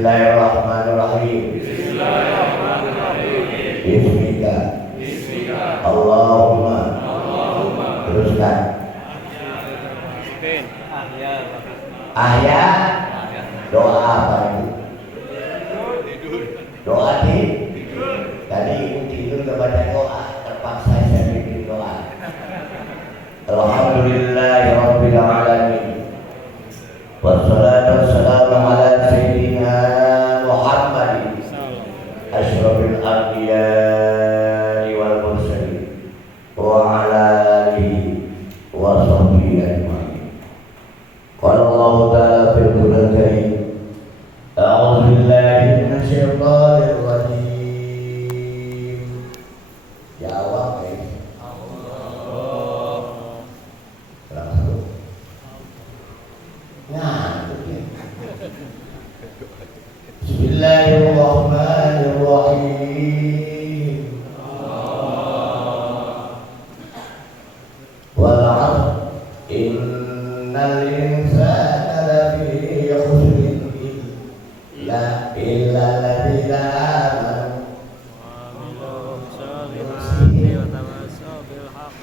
Bismillahirrahmanirrahim. Bismika. Allahumma. Teruskan. Ahya. Doa apa itu? Doa tidur. Tadi ibu tidur kepada doa, terpaksa saya bikin doa. Alhamdulillahirabbil alamin. Wassalatu wassalamu ala sayyidina Muhammadin asyrafil anbiya'i wal mursalin wa ala alihi wa sahbihi ajma'in. Qala Allah ta'ala fil Qur'anil Karim, a'udzu billahi minasyaitonir rajim. Jawab Bismillahirrahmanirrahim. Wal 'asr innal insana lafi khusrin illa alladziina aamanu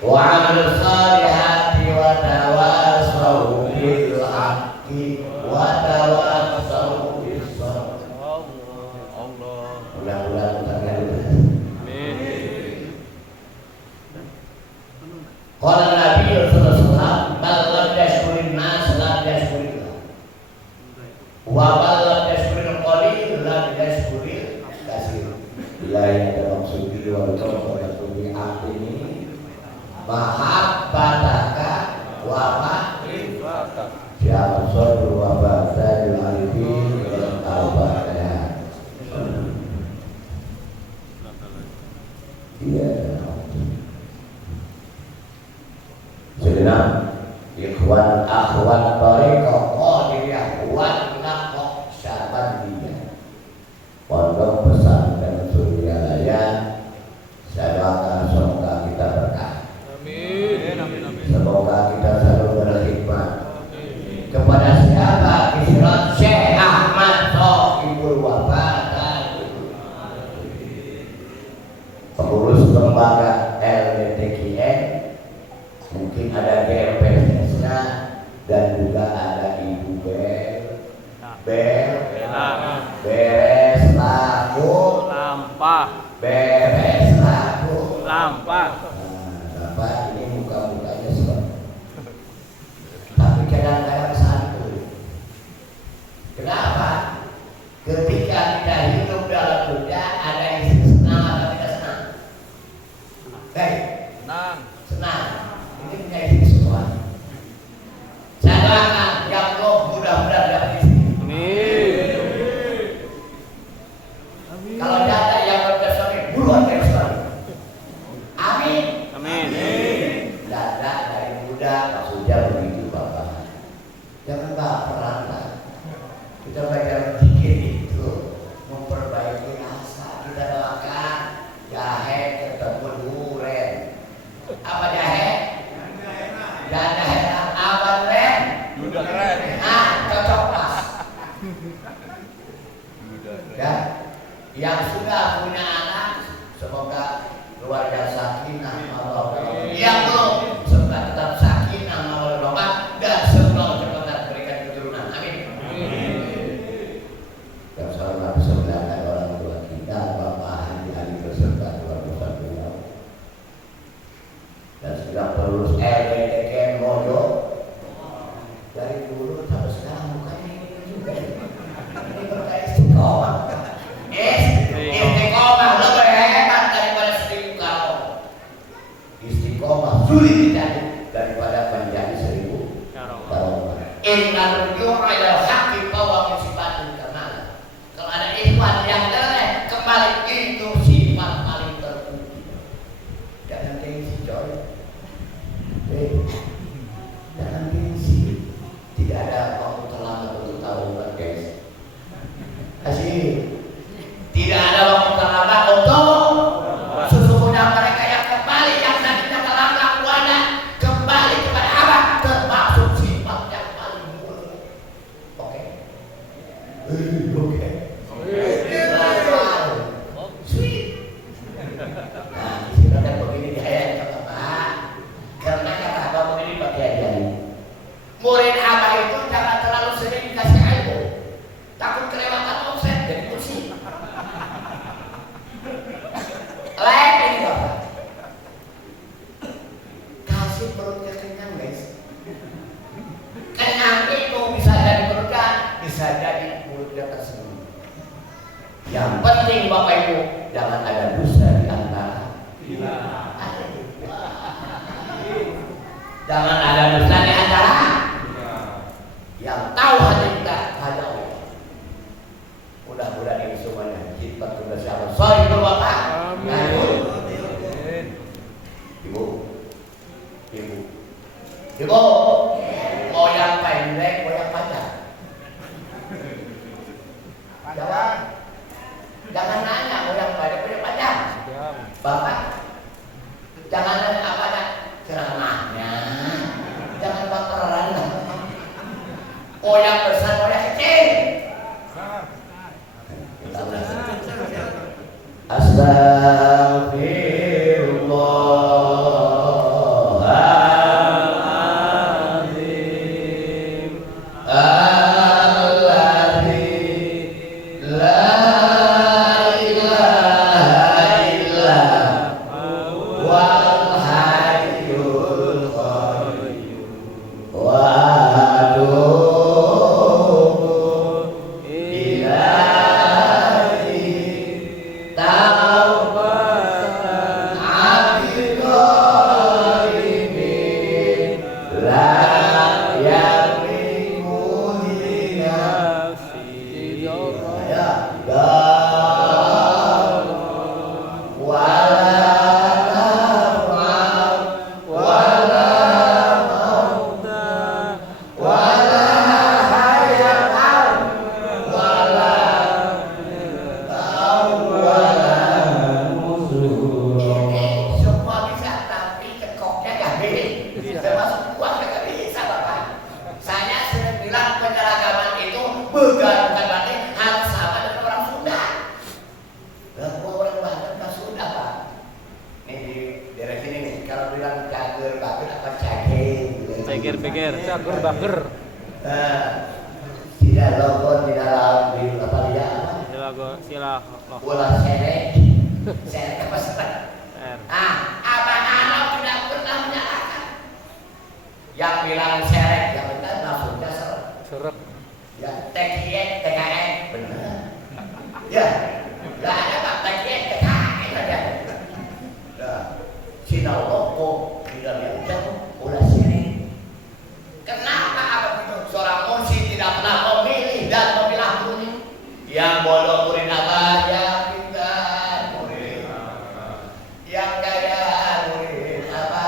wa 'amilus shalihati wa tawassaw bil haqqi wa tawassaw bis sabr. Mudah-mudahan terkabul. Amin. Qala Nabi sallallahu alaihi wasallam, "Bal lam yashkurin nas lam yashkurillah. Wa bal lam yashkuril qalil lam yashkuril katsir." Bila yang termaksud di wal qawlu bi ini mahabbataka wa ma'rifataka. Siapa sabru wa ba'dal arifin wal taubat. Iya. Segenap ikhwan akhwat thariqah qadiriyah wa naqsyabandiyah Pondok Pesantren Suryalaya, semoga kita berkah. Amin. Semoga kita selalu berkhidmat kepada siapa? Kisrat Syekh Ahmad Sohibul Wafat, pengurus lembaga LBTKN, mungkin ada GLPS-nya, dan juga ada Ibu beres laku lampa. Bapak ini muka-mukanya sebab, tapi kadang-kadang santuy. Kenapa? Ketika kita hidup dalam dunia, ada yang senang atau tidak senang? Senang. Ini punya istri semua. Saya doakan ya Allah, mudah-mudahan dapat istri. Amin. Kalau ada yang bersuami, buruan dari suami. Amin. Dada dari muda, maksudnya begitu Bapak. Jangan baperan lah. Kita belajar pikir itu memperbaiki rasa. Kita doakan jahe ketemu duren. Apa jahe? Jahe apa duren? Duda keren. Cocok pas. Ya, yang sudah punya anak, semoga keluarga sakinah mawaddah. Yang belum, semoga tetap sakinah mawaddah dan semoga cepat berikan keturunan. Amin. Dan salam bersama orang tua kita, Bapak Haji Ali beserta keluarga beliau. Dan sudah terus LBTKN Mojo dari dulu sampai sekarang mukanya ini juga. Ini berkait istiqomah. Istiqomah lebih hebat daripada 1000 kalau. penting Bapak Ibu, jangan ada dusta di antara kita. Jangan ada dusta di antara yang tahu hati kita hanya Allah. Mudah-mudahan ini semuanya kita tunda siapa. Sorry Bapak. Amin. Ibu, mau yang pendek, mau yang panjang? Jawab. Jangan nanya mau yang pendek, mau yang panjang. Bapak, jangan nanya apa ya ceramahnya. Jangan baperan. Mau yang besar, mau yang kecil. Cager bager. Tidak logo tidak lambil apa dia? Sila. Bola serek. Serek apa sepak? Abang-abang tidak pernah menyalahkan. Yang bilang serek, yang benar maksudnya serek. Ya, TKN, benar. Ya, nggak ada Pak TKN aja. Ya, Cina logo tidak lihat bola serek. Kenapa apa itu? Seorang musik tidak pernah memilih dan memilah kuning. Yang bodoh murid apa? Yang pintar murid. Yang kaya murid apa?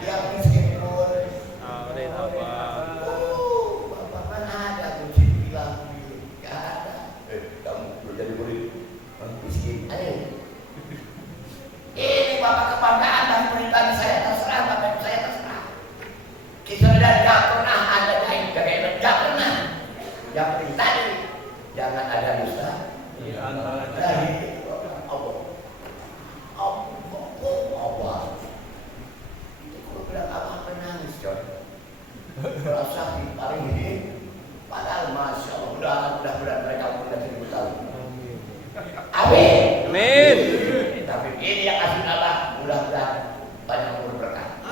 Yang miskin murid. Murid apa? Bapak mana ada kunci bilang pilih? Gak ada. Kamu jadi murid miskin. Ayo. Ini Bapak kebanggaan dan perintah saya terserah, Bapak saya terserah. Kita tidak pernah ada naik kekayaan, tidak pernah. Yang penting tadi jangan ada dusta di antara dari Allah. Allah. Itu kalau bilang apa menangis coy. Merasa paling ini. Padahal masya Allah mudah-mudahan mereka sudah 1000 tahun. Amin. Amin. Tapi ini yang kasih Allah mudah-mudahan banyak umur berkah.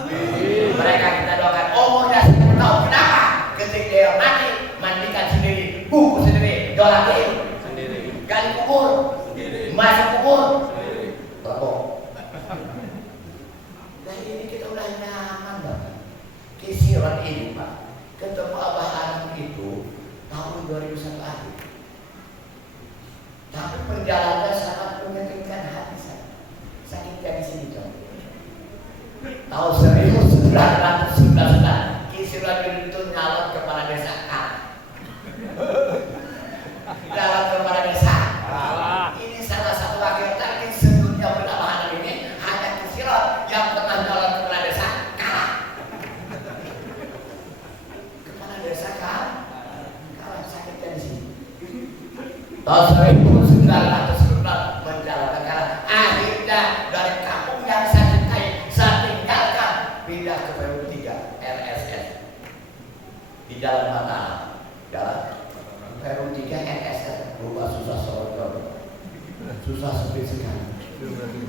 Mereka kita doakan umurnya 10 tahun. Kenapa? Ketika dia mati, mandikan sendiri, buku sendiri, doain Sendiri. gali kubur Sendiri. masuk kubur Sendiri. Bapak. Nah ini kita udah nyaman Bapak. Kisiran ini Pak, ketemu Abah Anam itu tahun 2001 akhir. Tapi perjalanannya sangat menyakitkan hati saya. Sakitnya di sini coy. Tahun 1999 Kisirajul itu nyalon kepala desa nyalon kepala desa. Ini salah satu wakil tadi sedunia perlawanan ini hanya Kisiraj yang pernah nyalon kepala desa kalah. Kepala desa kalah sakitnya di sini. Tahun 1999 menjalankan kalah. Akhirnya dari kampung yang saya cintai saya tinggalkan pindah ke Perum 3 RSS di Jalan Mataram. Jalan Perum 3 RSS rumah susah sorot, susah sepi sekali.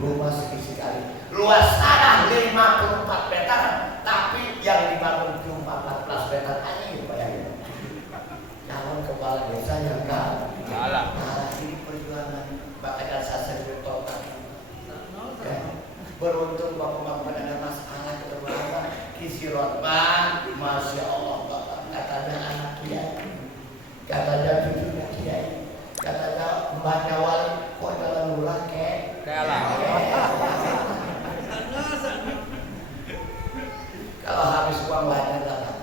Rumah sepi sekali. Luas tanah 54 meter, tapi yang dibangun cuma 14 meter. Ayo bayangin. Calon kepala desa yang kalah. Ini perjuangan bahkan Beruntung bapak-bapak ada masalah ketemu apa? Kisi rotban, masya Allah bapak. Katanya anak kiai, katanya cucunya kiai, katanya mbaknya wali. Kok jalan lurah kek? Kalau habis uang banyak lah.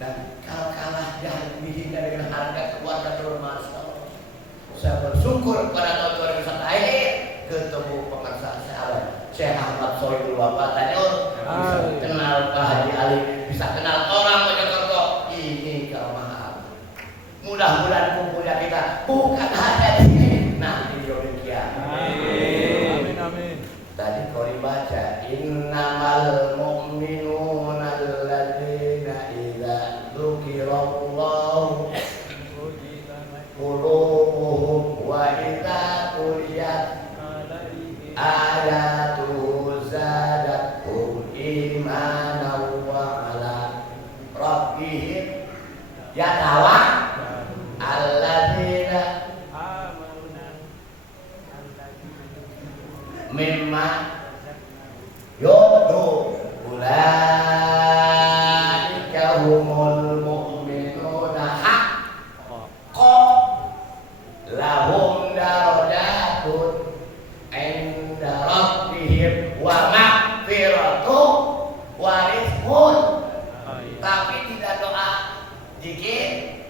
Dan kalau kalah dan dihina dengan harga keluarga turun masya Allah. Saya bersyukur pada tahun 2001 akhir ketemu pemirsa sahabat Syekh Ahmad Sohibul Wafat Tanyur, bisa kenal Pak Haji Ali, bisa kenal orang Mojokerto. Ini kelemahan. Mudah-mudahan kumpulnya kita bukan hanya di sini, nanti di yaumil qiyamah. Amin amin. Tadi kau dibaca innamal mu'minuna alladzina idza dzukirallahu qulubuhum wa idza tuliyat ayatuhu zadatuhum imanan wa ala rabbihim yatawakkalun alladzina mimma yu'tu ulaika humul mu'minuna haqqan lahum darajatun inda rabbihim wa maghfiratun wa rizqun. Tapi tidak doa zikir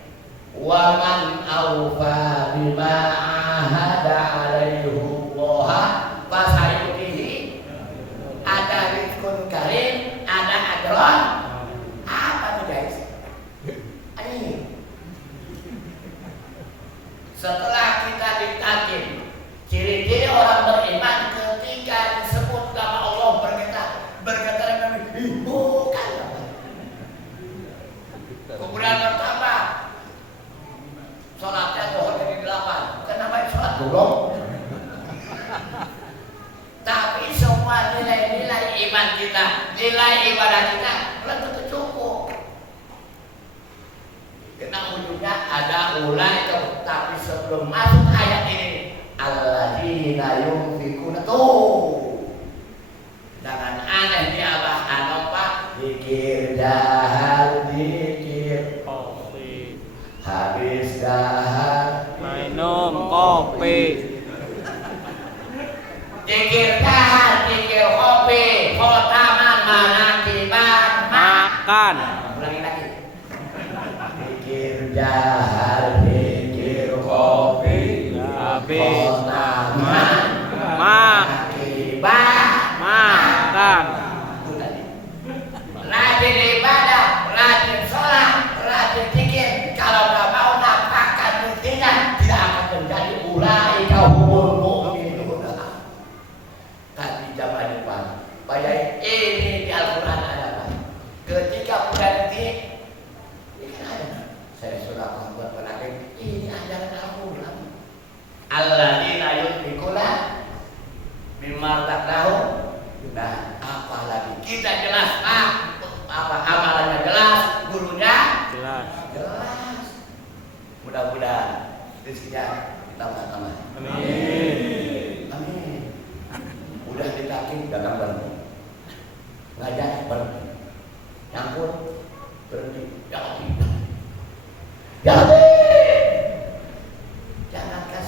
wa man awfa bima ahada alaihi Allah fasayutihi. Ada rizqun karim, ada ajran. Apa nih guys? Ini setelah kita ditakin ciri-ciri orang beriman ketika disebut nama Allah bergetar kami bukan. Kemudian bertambah sholatnya zuhur jadi 8. Kenapa sholat belum? Tapi semua nilai-nilai iman kita, nilai ibadah kita belum tentu cukup. Kena ujungnya ada ulai itu. Tapi sebelum masuk ayat ini, alladzina yunfikuna tuh. Jangan aneh di abah anopa zikir dahar zikir Kopi. habis dahar Minum kopi. zikir dahar zikir kopi khotaman manakiban Makan. ulangi lagi zikir dahar zikir kopi Habis khotaman manakiban makan. Rajin ibadah, rajin sholat, rajin zikir. Kalau nggak mau nampakkan buktinya tidak akan menjadi ulaika humul mu'minun. Tadi zaman depan, bayai ini di Al-Quran ada apa? Ketika bulan ini kan ada. Saya sudah membuat penakir. Ini ajaran Al-Quran. Alladzina yunfikuna mimma razaqnahum. Nah, apalagi kita jelas apa amalannya jelas, gurunya jelas. Mudah-mudahan rezekinya ditambah-tambah. Amin. Amin. Udah ditakin dagang berhenti, ngajar berhenti, nyampur berhenti, jadi jangankan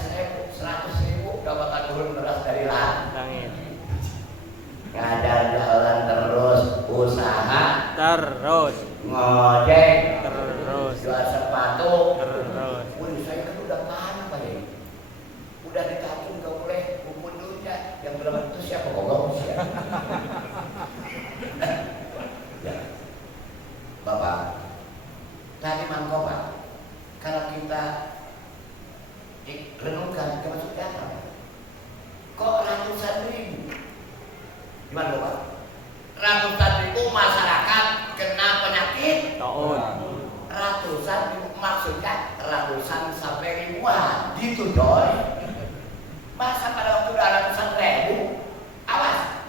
100.000 gak bakal turun beras dari langit. Ngajar jalan terus, usaha Terus. ngojek Terus. jual sepatu. Terus. Wih, saya kan udah panas Pak ya. Udah ditakin gak boleh kumpul dulunya. Yang berapa itu siapa? Gogong siapa? Ya. Bapak, tadi mangkok Pak, kalau kita renungkan maksudnya apa? Kok ratusan ribu? Gimana Bapak? Ratusan ribu masyarakat kena penyakit Taun. ratusan ribu, maksudnya ratusan sampai ribuan gitu Joy. Masa pada waktu udah ratusan ribu? Awas.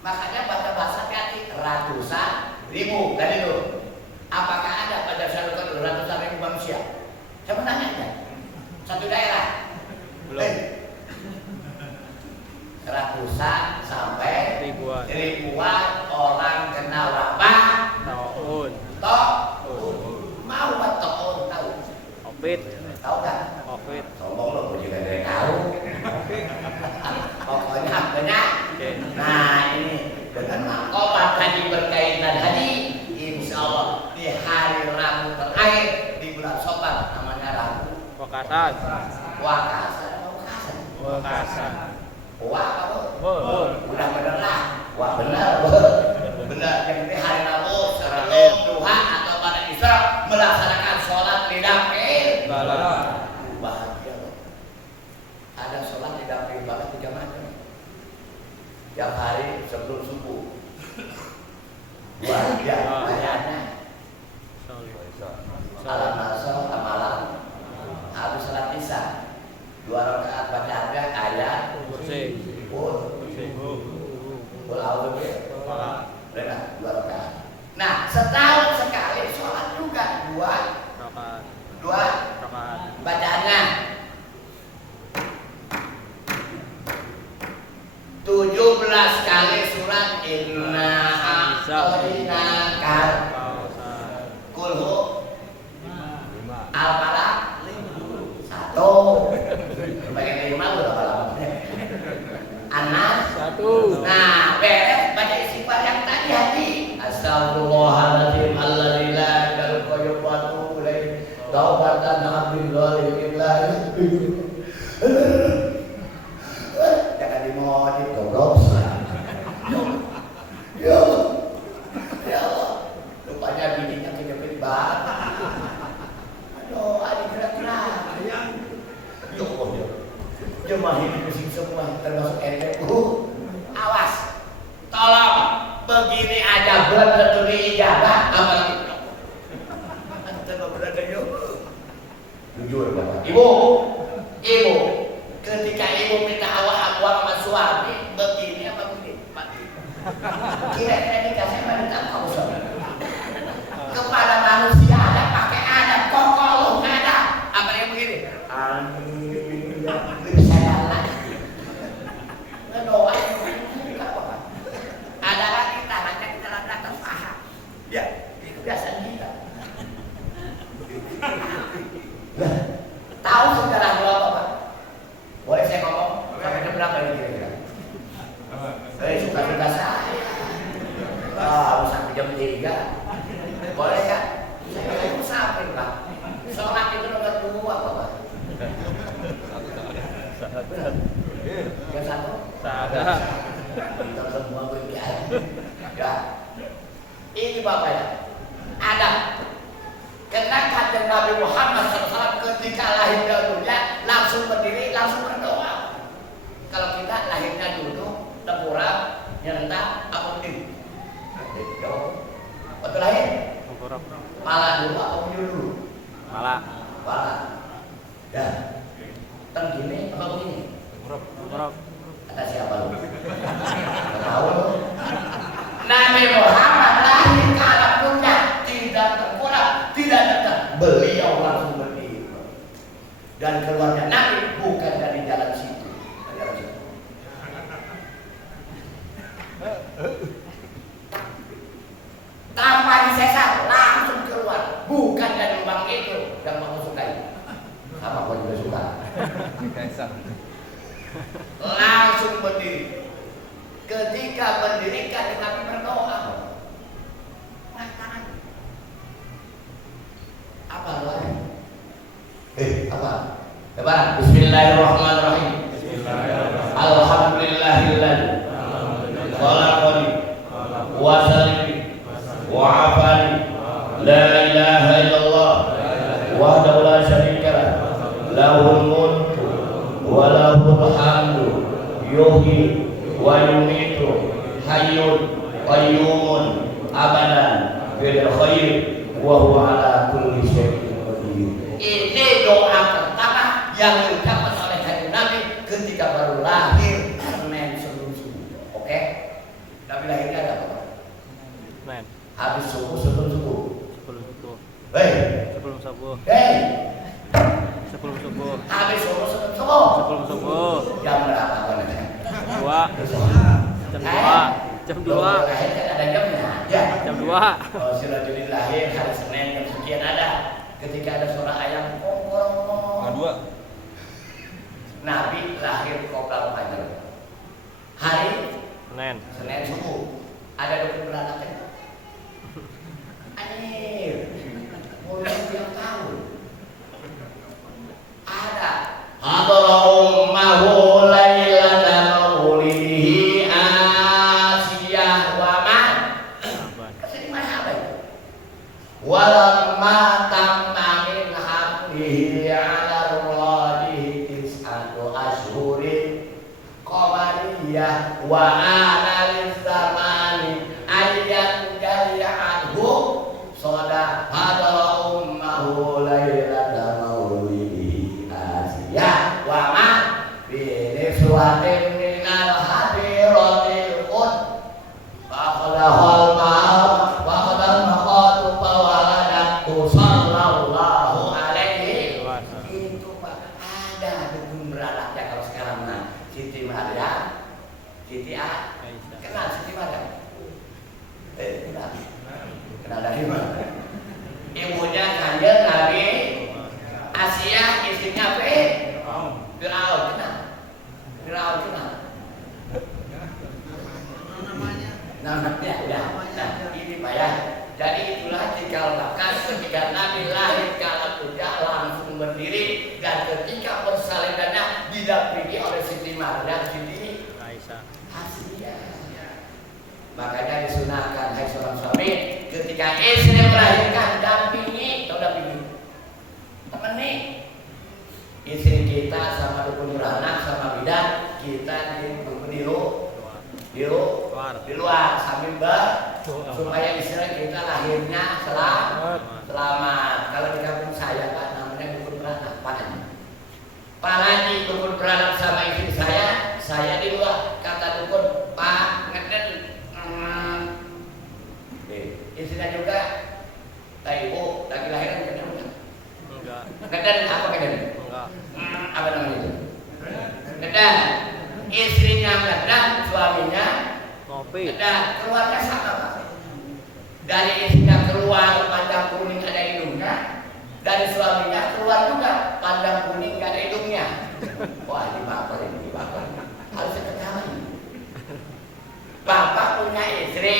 Makanya baca bahasa hati ratusan ribu kan itu. Apakah ada pada syarikat ratusan ribu manusia? Saya nanya aja. Satu daerah. Belum. Ratusan sampai Ribuan. Ribuan orang kena wabah Taun. mau buat taun tahu Covid. tahu kan Covid. ngomong lo gue juga dari tahu pokoknya benar. Oke. Nah ini dengan makomat haji berkaitan haji, insya Allah di hari Rabu terakhir di bulan Sobar namanya Rabu Wakasan. Wakasan. Wakasan. Wah apa? Betul. Udah bener lah. Wah bener. Bener. Yang ini hari Rabu sebelum duha atau pada isya melaksanakan sholat lidafil. Bahagia loh. Ada sholat lidafil banget 3 macam. Tiap hari sebelum subuh. Bahagia bayarnya. Salam nasr amalan. Habis sholat isya 2 rakaat baca ayat. Kursi. Pulau lebih. Malah. Benar, 2 rakaat. Nah, setahun sekali sholat juga 2 Rakaat. Rakaat. bacaannya 17 kali surat Inna a'tainaka kulhu al-falaq 1 bagian 5 udah lama Anas 1. nah beres baca istighfar yang tadi hati astagfirullahaladzim alladzi la ilaha illa huwa wa atubu ilaih taubatan abdil zalimin la jangan dimodif goblok ya Allah rupanya bininya kejepit banget aduh adik gerak-gerak ya Allah jemaah ini pusing semua termasuk ente awas tolong begini aja belum tentu diijabah apalagi ente berada yuk jujur bapak ibu ketika ibu minta awak sama suami begini apa begini pak kira-kira dikasih apa ditangkap suami kepada manusia ada pakai adab kokol ada apa yang begini bisa jalan ngedoain ada lagi tangannya kita atas paha ya itu kebiasaan kita tahu sejarah doa apa boleh saya ngomong sampai jam berapa ini kira-kira suka-suka saya sampai jam 3 boleh kan saya itu sampai pak sholat itu nomor 2 apa pak yang 1 Sadar. kita semua berbiaya ya ini bapak ya ada karena kanjeng Nabi Muhammad SAW ketika lahir dunia langsung berdiri langsung berdoa kalau kita lahirnya duduk tengkurap nyerentak apa begini waktu lahir malah dulu apa begini dulu Malah. ya teng gini apa begini kata siapa lu? Gak tahu lu. Nabi Muhammad lahir ke alam dunia tidak terkurang, tidak tegak. Beliau langsung berdiri. Dan keluarnya Nabi bukan dari jalan situ. Tanpa disesat langsung keluar, bukan dari lubang itu yang kamu sukai. Apa kau juga suka? Langsung berdiri. Ketika berdiri kan Nabi berdoa. Apa doanya? Apa? Coba. Bismillahirrahmanirrahim. Alhamdulillahilladzi khalaqani wa salimi wa afani la ilaha illallah wahdahu la syarika lah lahul mulku wa lahul hamdu yuhyi wa yumiitu hayyun qayyumun abadan bil khair wa huwa ala kulli syai'in qadir. Ini doa pertama yang diucapkan oleh kanjeng Nabi ketika baru lahir Senin sebelum subuh. Oke? Nabi lahirnya ada apa? Men. Habis subuh sebelum subuh. Sebelum subuh. Hei. Sebelum subuh. Hei. Sebelum subuh. Habis subuh sebelum subuh. Sebelum subuh. Jam berapa koneknya? 2. Jam 2. Jam Loh, 2. lahir kan ada jamnya. Ya. Jam 2. Oh, si Rajulin lahir hari Senin jam sekian ada. Ketika ada suara ayam kongkong. 2. Nabi lahir qoblal fajr. Hari Senin. subuh. Ada dukun beranaknya. Anjir. Mulai tiap tahun. Ada. Hadara ummahu lailata maulidihi Asiyah wa man. Kesini mana apa itu? Walamma tamma min hamlihi ala radihi tis'atu ashhurin qamariyah wa ana lizamani ayyan jariya anhu soda hadara ummahu lailata maulidihi Asiyah wa man bi niswatin minal hadiratil qud faqadahal ma'am faqadal maqadu fawaladatu sallallahu alaihi itu Pak ada dukun beranaknya kalau sekarang nah Siti Maryam Siti kenal Siti Maryam kenal dari mana ibunya Kanjeng Nabi Asia istrinya Firaun kenal namanya udah nah ini Pak ya jadi itulah dikarenakan ketika Nabi lahir kala puja langsung berdiri dan ketika persalinan didampingi oleh Siti Maryam Siti Asiyah makanya disunahkan hai seorang suami ketika istri melahirkan dampingi temani istri kita sama dukun beranak sama bidan kita di luar sambil supaya istri kita lahirnya selamat. Kalau di kampung saya Pak namanya dukun beranak Pak Haji dukun beranak sama istri saya di luar kata dukun Pak ngeden istrinya juga ibu lagi lahiran ngeden Enggak. ngeden apa ngeden Enggak. apa namanya itu ngeden istrinya ngeden suaminya Ngopi. ngeden keluarnya sama Pak dari istrinya keluar panjang kuning ada hidungnya dari suaminya keluar juga panjang kuning gak ada hidungnya wah ini bapak harus ketahui bapak punya istri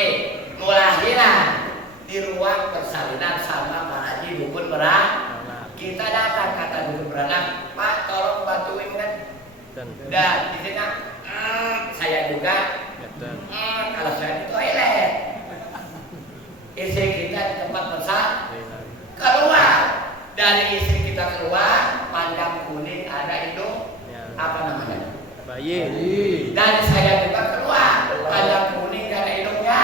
mulahiran di ruang persalinan sama Pak Haji dukun beranak kita datang kata dukun beranak Pak tolong bantuin kan dan istrinya saya juga kalau saya di toilet istri kita di tempat pesan keluar dari istri kita keluar panjang kuning ada hidung apa namanya Bayi. dari saya juga keluar panjang kuning gak ada hidungnya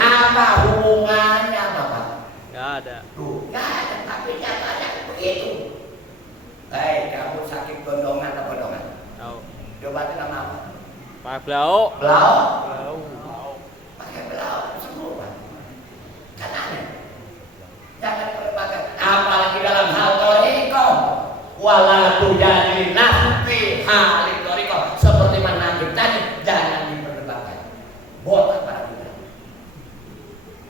apa hubungannya Bapak? Enggak ada. Gak ada tapi nyatanya begitu. Hei kamu sakit gondongan atau gondongan? Tahu. Coba itu nama apa? Pak Blau. Belau? Pakai belau semua kan aneh jangan perdebatkan apalagi dalam hal toriko wala tujadil nafsi halid toriko seperti mana kita tadi jangan diperdebatkan botak para kita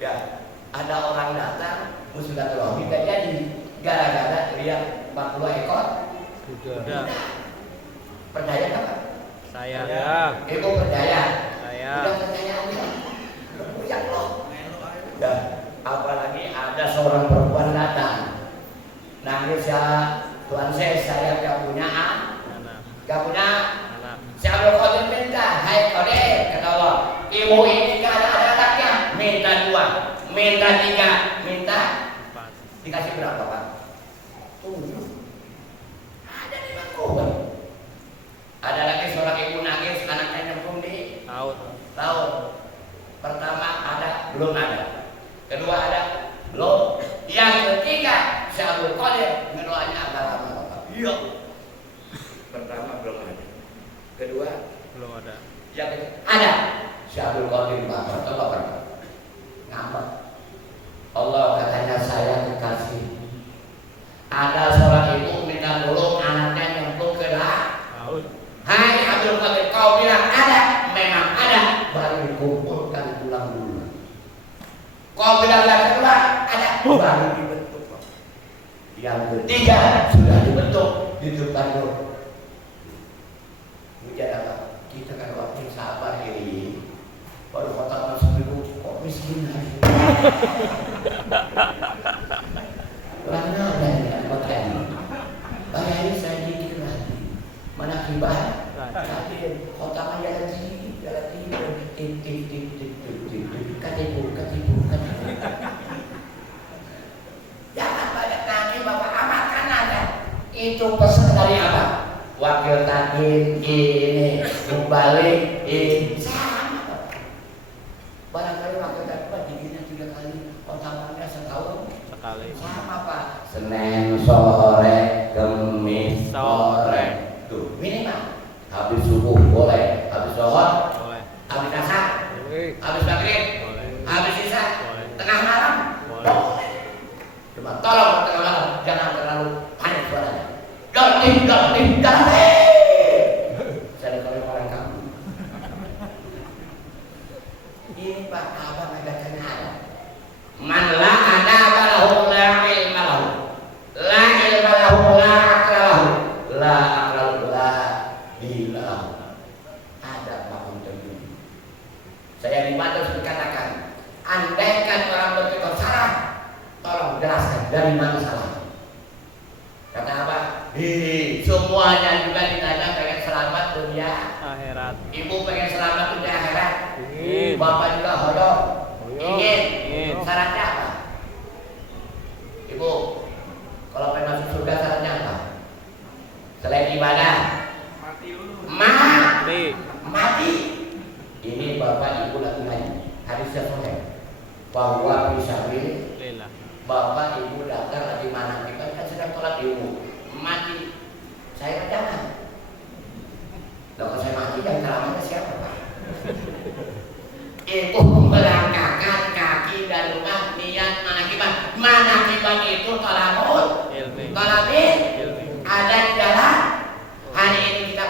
ya ada orang datang musyilaturahmi gak jadi gara-gara lihat 40 ekor Sudah. percaya nggak Pak? Saya. Ibu percaya? Saya. Udah percaya aja. Buyang loh. Ya, apalagi ada seorang perempuan datang. Nangis ya, Tuhan saya gak punya Anak. gak punya. Anak. Siapa kau minta? Hai Qadir, kata Allah. Ibu ini gak ada anaknya. Minta 2, minta 3, minta 4. dikasih berapa Pak? 7. Ada 5 korban. Ada lagi seorang ibu nangis anaknya nyemplung di laut. Pertama ada, belum ada. Kedua ada, belum. Yang ketiga, Syaikhul Qadir ngedoanya agak lama Bapak. Iya. Pertama belum ada. Kedua Belum ada. yang ketiga ada. Syaikhul Qadir Bapak, coba Bapak. Ngambek. Allah katanya saya kekasih. Ada seorang ibu minta tolong anaknya nyemplung ke laut. Hai Abdul Qadir, kau bilang baru dibentuk. Yang ketiga sudah dibentuk di Tutanur. Hujan apa? Kita kan waktu sabar ini baru kotak masuk dulu kok miskin lagi. Karena banyak makan. Bayar saya dikit lagi. Mana kibar? Tadi kotak aja lagi, katipu. Jangan banyak nangis Bapak, amalkan aja. Itu pesan dari apa? Wakil takin ini, kembali ini sama. Barangkali wakil takin bikinnya 3 kali, kontamannya setahun sekali. sama Pak. Senin sore, Kemis sore. Tuh minimal. Habis subuh boleh, habis zuhur Boleh. habis asar, habis maghrib, Boleh. habis isya, Boleh. tengah malam, Boleh. Cuma tolong tengah malam jangan terlalu panik suaranya. Ganti. Saya kalau orang kamu. Ini Pak Abang ada kenal. Man la ada balahu la ilma lahu. La ilma lahu la akla lahu. La akla la bilahu. Ada Pak untuk ini. Saya di Banten berkatakan, andaikan orang bertekad salah, tolong jelaskan dari mana salah. Kata apa? Semuanya juga ditanya pengen selamat dunia Akhirat. Ibu pengen selamat dunia akhirat. Ingin. Bapak juga hoyo. Ingin. Ingin. Syaratnya apa? Ibu, kalau pengen masuk surga syaratnya apa? Selain ibadah, mati. Ini Bapak Ibu lagi ngaji. Hadisnya sahih. Bahwa bisabil Lillah. Bapak Ibu datang lagi mana kita kan sedang sholat ilmu mati, saya jangan. Kalau saya mati jangan ceramahnya siapa Pak? Itu melangkahkan kaki dari rumah niat manakibat itu talabut, Ilmi. talabin Ilmi. ada di dalam. Hari ini kita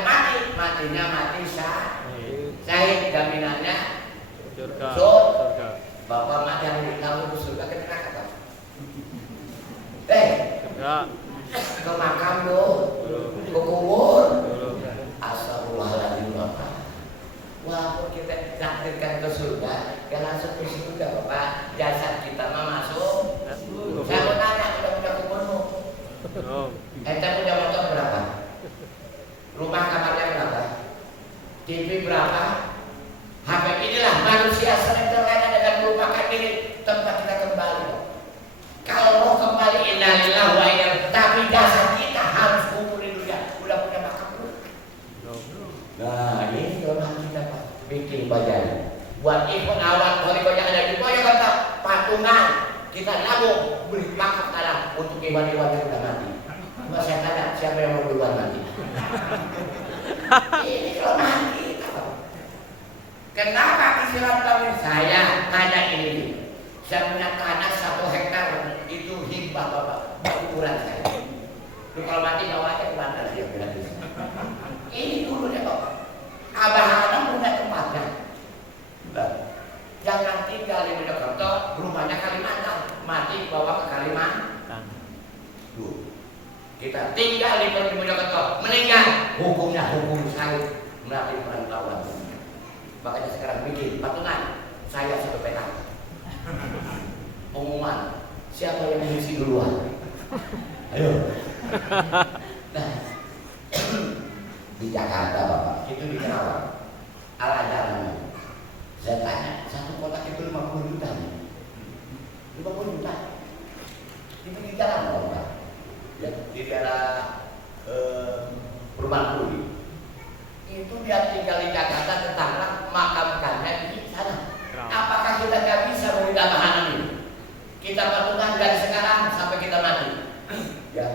matinya mati sah. Saya jaminannya Surga. Sur- Surga. Bapak mati yang di dalam surga ke neraka Pak. Surga. Ke makam lo, Belum. ke kubur. Belum. Astagfirullahaladzim Bapak. Walaupun kita takdirkan ke surga, gak langsung ke surga Bapak. Jasad kita mah masuk. Saya mau tanya, udah punya kuburmu? Belum. Ente punya motor berapa? Rumah kamarnya berapa? TV berapa? HP inilah manusia sering terlena dengan melupakan diri tempat kita kembali. Kalau mau kembali innalillahi wa inna ilaihi, tapi jasad kita harus kubur di dunia. Udah punya makam belum? Belum. Nah ini dorongan kita Pak, bikin badan. Buat ikut awal kalau yang ada di bawah kata patungan kita nabung beri makam tanah untuk hewan-hewan yang sudah mati. Cuma saya tanya siapa yang mau duluan mati? Ini dorongan kita Pak. Kenapa istilah kami? Saya tanya ini. Saya punya tanah 1 hektar itu hibah Bapak, ukuran saya. Lu kalau mati bawa aja ke Banten aja gratis. Ini dulunya Bapak. Abah-abah punya tempatnya. Nah, jangan tinggal di Mojokerto, rumahnya Kalimantan, mati bawa ke Kalimantan. Kita tinggal di Mojokerto, meninggal, hukumnya hukum saya melalui perantauan. Makanya sekarang bikin patungan, saya satu petak. Pengumuman, siapa yang mengisi duluan? Ayo. Nah, di Jakarta Bapak, itu di Kerawang, Al-Azhar namanya. Saya tanya, satu kotak itu 50 juta nih. 50 juta. Itu di jalan Bapak. Ya, di daerah Perumahan Puri. Itu dia tinggal di Jakarta, ke Tangerang, makamkannya di sana. Apakah kita nggak bisa memberi tambahan ini? Kita patungan dari sekarang sampai kita mati. Ya.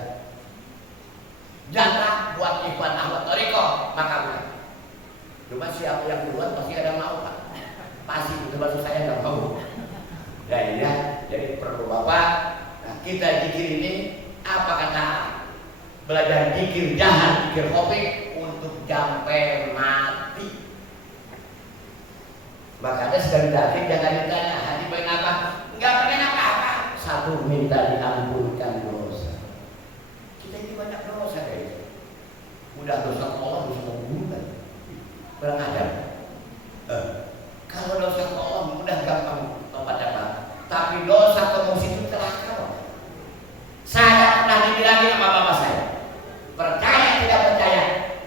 Jatah buat Ikhwan Ahmad Thariqah makamnya. Cuma siapa yang duluan pasti ada mau Pak. Pasti itu maksud saya nggak mau. Ya, jadi perlu Bapak. Nah, kita zikir ini apa kata belajar zikir jahat, zikir kopi untuk sampai mati. Makanya sekali tadi jangan ditanya haji pengen apa? Enggak pengen apa-apa. satu minta diampunkan dosa. Kita ini banyak dosa guys. Udah dosa ke Allah, dosa hubungan. Kurang ajar. Kalau dosa ke Allah mudah gampang tobatnya Pak. Tapi dosa ke musuh itu celaka. Saya pernah dibilangin sama bapak saya. Percaya tidak percaya?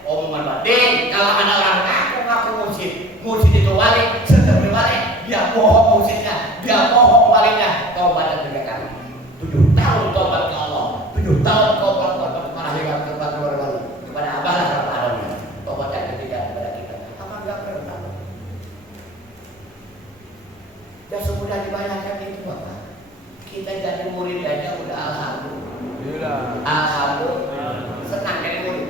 Omongan batin. Kalau ada orang ngaku musyrik itu wali, setiap wali dia bohong musyiknya, dia bohong walinya. Taubat 3 kali. 7 tahun taubat ke Allah. 7 tahun taubat kepada hewan kepada wali, kepada abah lah kepada taubat yang ketiga kepada kita. Apa enggak pernah? Dan semudah dibayangkan itu Bapak. Kita jadi murid aja udah alhamdulillah. Alhamdulillah. Senang jadi murid.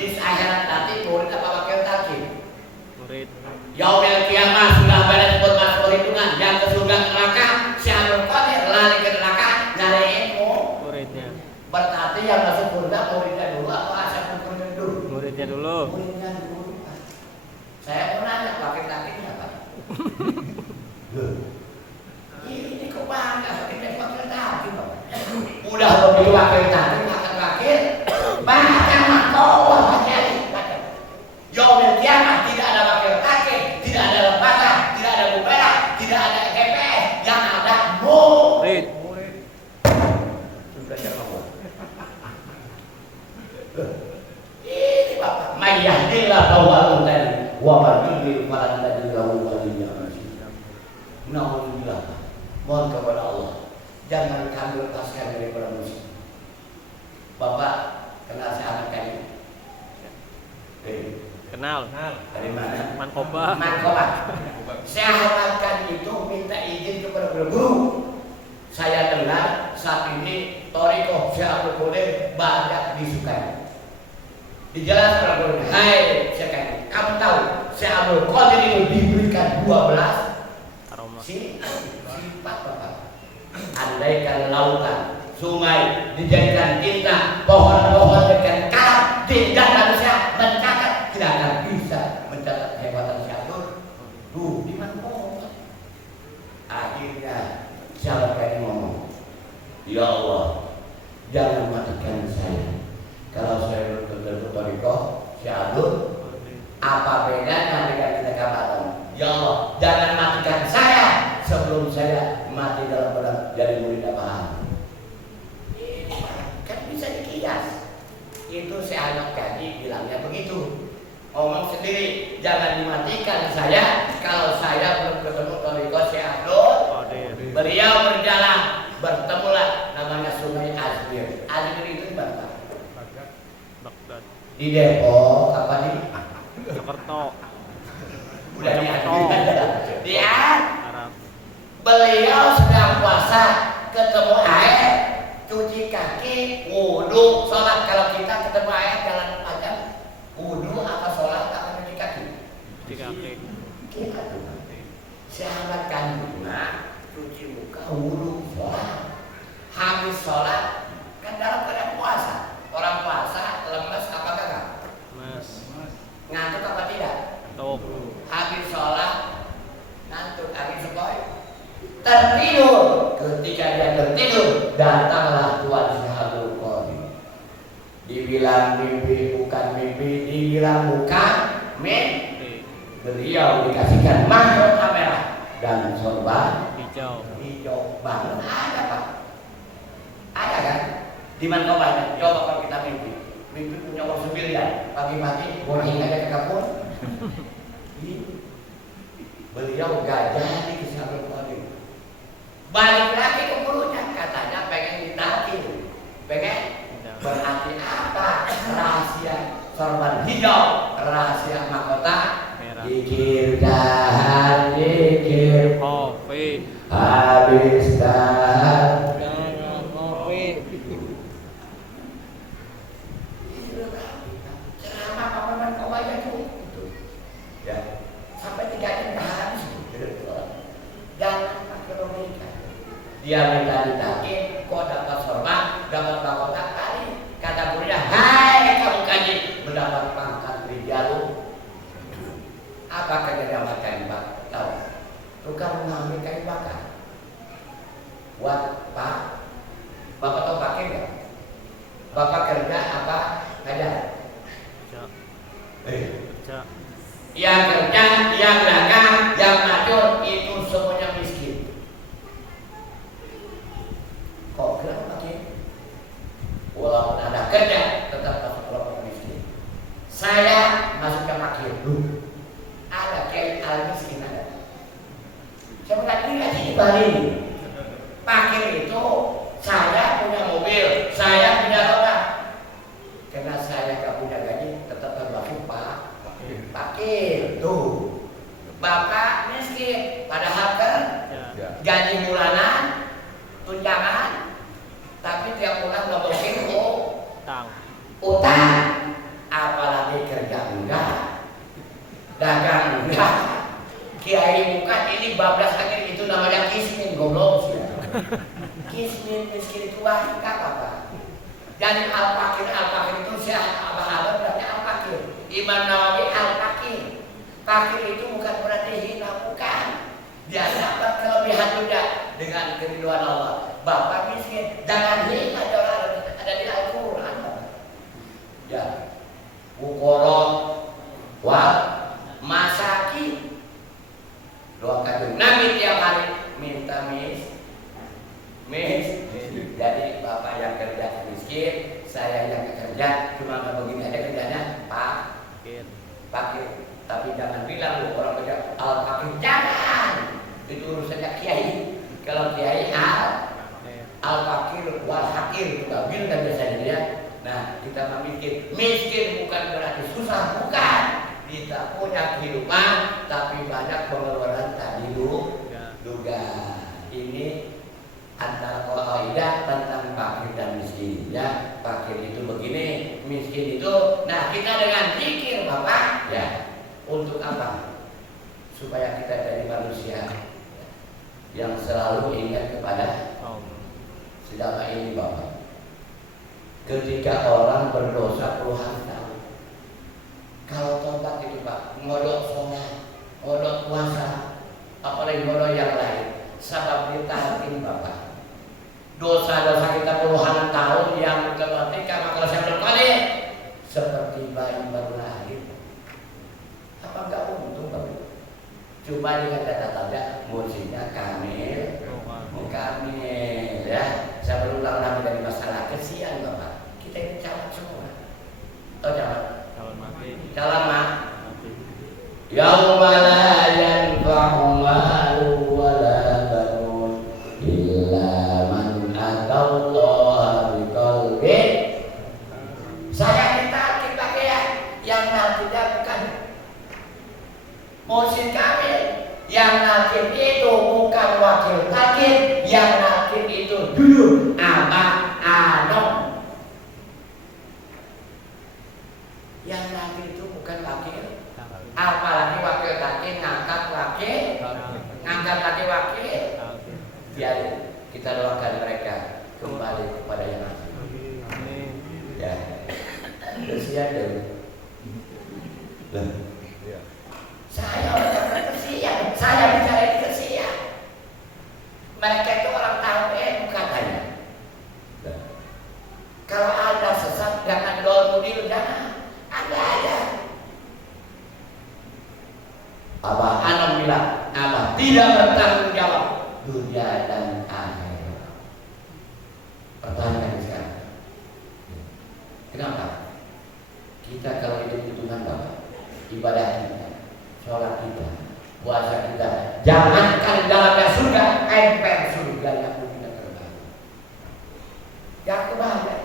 Di akhirat nanti murid apa wakil takib? Murid. Yaumil kiamah sudah beres buat masuk perhitungan. Yang ke surga neraka, Syaikhul Qadir lari ke neraka nyari ilmu. Muridnya. Berarti yang masuk surga muridnya dulu apa Syaikhul Qadir dulu? Muridnya dulu. Muridnya dulu. Saya mau nanya wakil takibnya apa? Ini kok bangga kita wakil takib. Udah lebih wakil takib makan wakil. Bahkan makhluk Yaumil kiamah tidak ada wakil takib, tidak ada lembaga, tidak ada bupera, tidak ada GPS, yang ada murid. Sudah siapa? Ini Bapak. Mayyahdillah tawalun tadi. Wa majudil falan tajillahu waliyya. Alhamdulillah. Mohon kepada Allah, jangan kami lepaskan daripada musuh. Bapak kenal si anak kami? Kenal. Dari mana? Mankoba. Sahabatkan itu minta izin kepada guru. Saya dengar saat ini Toriko Syaikhul Qadir banyak disukai. Dijelaskan oleh guru. Hai Syekh, kamu tahu Syaikhul Qadir itu diberikan 12 sifat Bapak. Andaikan lautan, sungai dijadikan tinta, pohon-pohon dijadikan kalam, tidak manusia mencatat, tidak akan bisa mencatat kehebatan Syaikhul. Di mana pohon? Akhirnya siapa yang ngomong? Ya Allah, jangan matikan saya. Kalau saya berbentuk Toriko Syaikhul, apa bedanya dengan kita katakan? Ya Allah, jangan matikan saya sebelum saya mati dalam badan jadi murid apaan. Kan bisa dikias. Itu saya anak gaji bilangnya begitu. Ngomong sendiri, jangan dimatikan saya kalau saya belum ketemu Toriko Syaikhul. Beliau berjalan, bertemulah namanya Sungai Azmir. Azmir itu di mana? Baghdad. Di Depok apa di Jakarta. Udah di Arab. Beliau sedang puasa, ketemu air, cuci kaki, wudhu, sholat. Kalau kita ketemu air jalan panjang, wudhu apa sholat apa cuci kaki? Cuci kaki. Kita tuh sahabat kandungnya cuci muka, wudhu, sholat. Habis sholat kan dalam keadaan puasa. Orang puasa lemes apa kagak? Mas. Ngantuk apa tidak? Tok. Habis sholat ngantuk, habis sepoi tertidur. Ketika dia tertidur, datanglah Tuan Syaikhul Qadir. Dibilang mimpi bukan mimpi, dibilang bukan mimpi. Beliau dikasihkan mahkota merah dan sorban hijau banget. Ada Pak? Ada kan? Di mana kau banyak? Coba kalau kita mimpi punya uang 9, pagi-pagi boring aja ke kampung. Beliau gak jadi ke Syaikhul Qadir. Balik lagi ke gurunya, katanya pengen ditakdir. Pengen? Berarti apa? Rahasia sorban hijau, rahasia mahkota merah. Dikir dahan, dikir kopi, habis dahan kopi. Ceramah paman kau aja tuh. Ya, sampai 3 jam habis. Jangan pakai logika. Dia minta ditakir, kok dapat sorban, dapat mahkota kali. Kata gurunya, hai kamu kaji, mendapat pangkat rijalu. Apa kerja dapat kayu bakar? Tahu? Tukang mengambil kayu bakar. Waktu Kerja. Yang kerja, yang dagang, yang ngajur itu semuanya miskin. Kok kenapa Pak? Walaupun ada kerja tetap masuk kelompok miskin. Saya masuknya fakir. Ada kiai al miskin ada. Saya berarti ngaji di Bali. Fakir itu saya punya mobil, saya punya rumah. Karena saya gak punya gaji, tetap termasuk Pak fakir. Tuh, Bapak miskin, padahal kan gaji bulanan, tunjangan, tapi tiap bulan ngebokin utang. Apalagi kerja enggak, dagang enggak. Kiai bukan ini bablas akhir itu namanya kismin goblok sih. Kismin miskin itu wah apa? Jadi al-fakir itu siapa? Abah-abah berarti al-fakir. Imam Nawawi al-fakir. Fakir itu bukan berarti hina, bukan. Dia dapat kelebihan juga dengan keriduan Allah. Bapak miskin, jangan hina, ada di Al-Quran. Ya, ukorok, wal, masakin. Doakan Nabi tiap hari minta jadi bapak yang kerja miskin, saya yang kerja cuma nggak begini aja kerjanya fakir. Tapi jangan bilang lu orang kerja al fakir, jangan. Itu urusannya kiai. Kalau kiai al fakir wal hakir itu nggak bilang kan biasanya dia. Nah kita miskin bukan berarti susah, bukan. Kita punya kehidupan tapi banyak pengeluaran tadi juga. Ini antara kaidah tentang fakir dan miskin ya. Fakir itu begini, miskin itu. Nah kita dengan zikir Bapak ya, untuk apa? Supaya kita jadi manusia yang selalu ingat kepada sedangkan ini Bapak. Ketika orang berdosa puluhan tahun, kalau tobat itu Pak, ngodok sholat, ngodok puasa, apalagi ngodok yang lain, sabab ditahatin Bapak. Dosa-dosa kita puluhan tahun yang ketika maka saya berkali seperti bayi baru lahir. Apa enggak untung Bapak? Cuma dengan kata tanda mujinya kamil, ya. Saya berulang lagi dari masalah kesian Bapak. Kita ini calon semua. Tahu calon mati. Calon mati. Yauma la yanfa'u malun wala banun illa man atallaha biqalbin. Saya minta kita yang nantinya bukan musim kamil, yang nakir itu bukan wakil nakir, yang nakir itu dulu apa anom. Yang nakir itu bukan wakil, apalagi wakil nakir ngangkat lagi wakil. Biar kita doakan mereka kembali kepada yang nakir. Ya, kesian deh. Saya orang kesian, saya bicara kesian. Mereka itu orang tahu bukan hanya. Kalau ada sesat jangan doa-doa, jangan. Ada aja. Abah Anam bilang, Abah tidak bertanggung jawab dunia dan akhirat. Pertanyaan sekarang, kenapa? Kita kalau hidup Tuhan Bapak, ibadah kita, sholat kita, puasa kita, jangankan dalamnya surga, emper surga yang kita terbang. Yang kebahagiaan.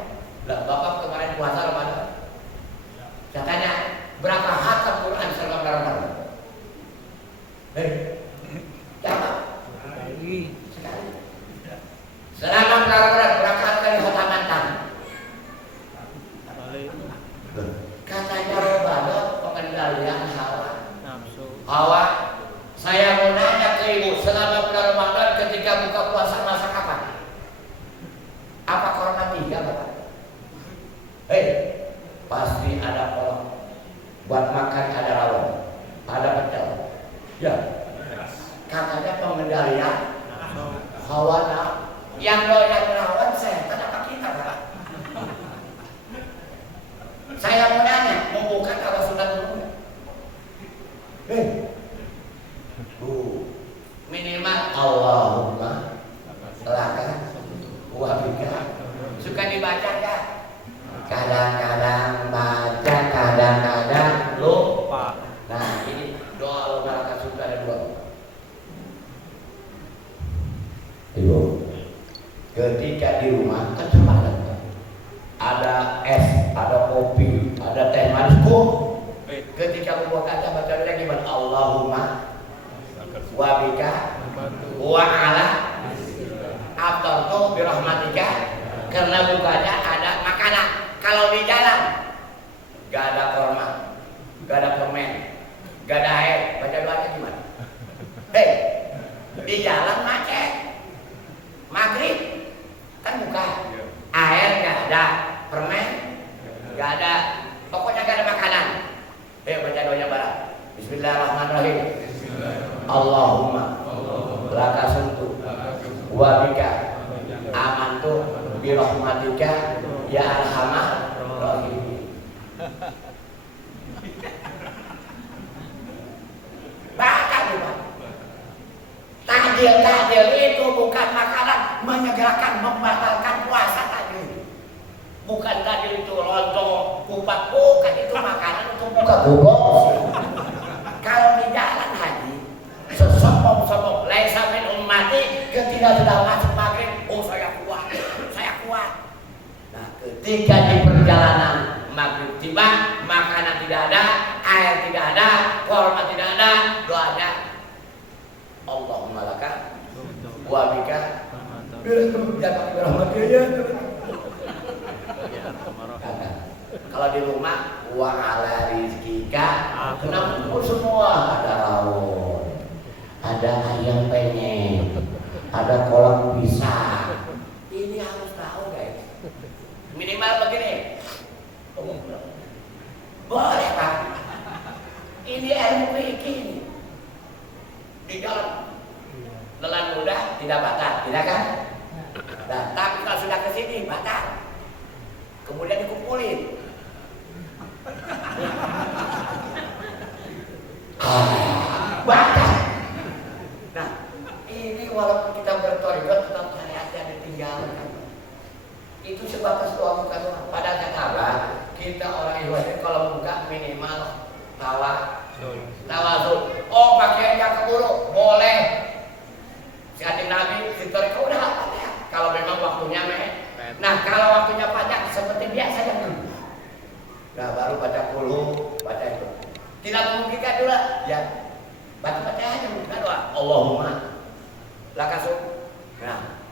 Lah Bapak kemarin puasa Ramadan, saya tanya berapa khatam Quran selama Ramadan? Jawab. Sekali. Selama Ramadan berapa kali khataman tangan? Katanya Ramadan pengendalian hawa. Saya mau nanya ke ibu, selama bulan Ramadan ketika buka puasa masak apa? Apa corona 3 Bapak? Pasti ada kolom buat makan ketika di rumah kan cuma ada es, ada kopi, ada teh manis. Ketika membuat kaca baca doa gimana? Allahumma wa bika wa ala aftartu bi rahmatika. Karena bukanya ada makanan. Kalau di jalan gak ada korma, gak ada permen, gak ada air, baca doanya gimana? Hei, di jalan macet, maghrib kan buka, air gak ada, permen gak ada, pokoknya gak ada makanan. Baca doanya bareng. Bismillahirrahmanirrahim. Allahumma laka suntu wa bika amantu bi rahmatika ya arhamar rahimin. Bahkan takjil itu bukan makanan menyegarkan, membatalkan puasa takjil. Bukan takjil itu lontong, kupat, bukan itu makanan untuk buka bubur. Kalau di jalan haji, sesombong-sombong, laisa min ummati, ketika sudah masuk maghrib, oh saya kuat. Nah, ketika di perjalanan maghrib tiba, makanan tidak ada, air tidak ada, korma tidak ada, doanya Allahumma laka wa bika kalau di rumah wa ala rizkika, kenapa semua ada rawon, ada ayam penyet, ada kolam pisang. Ini harus tahu guys, minimal begini. Boleh Pak, ini ilmu fikih di jalan lelan muda tidak batal, tidak kan? Nah, tapi kalau sudah ke sini batal. Kemudian dikumpulin. Batal. Nah, ini walaupun kita bertorigot tetap syariatnya ditinggalkan. Itu sebatas doa bukan doa. Padahal kata apa? Kita orang Ikhwan kalau buka minimal tawasul. Oh, pakaiannya keburu, boleh. Si Adik Nabi, si Toriko udah apa ya? Kalau memang waktunya Nah, kalau waktunya panjang seperti biasa yang dulu. Nah, baru baca baca itu. Tidak memungkinkan dulu, ya. Baca aja bukan doa. Allahumma lakasu. Nah,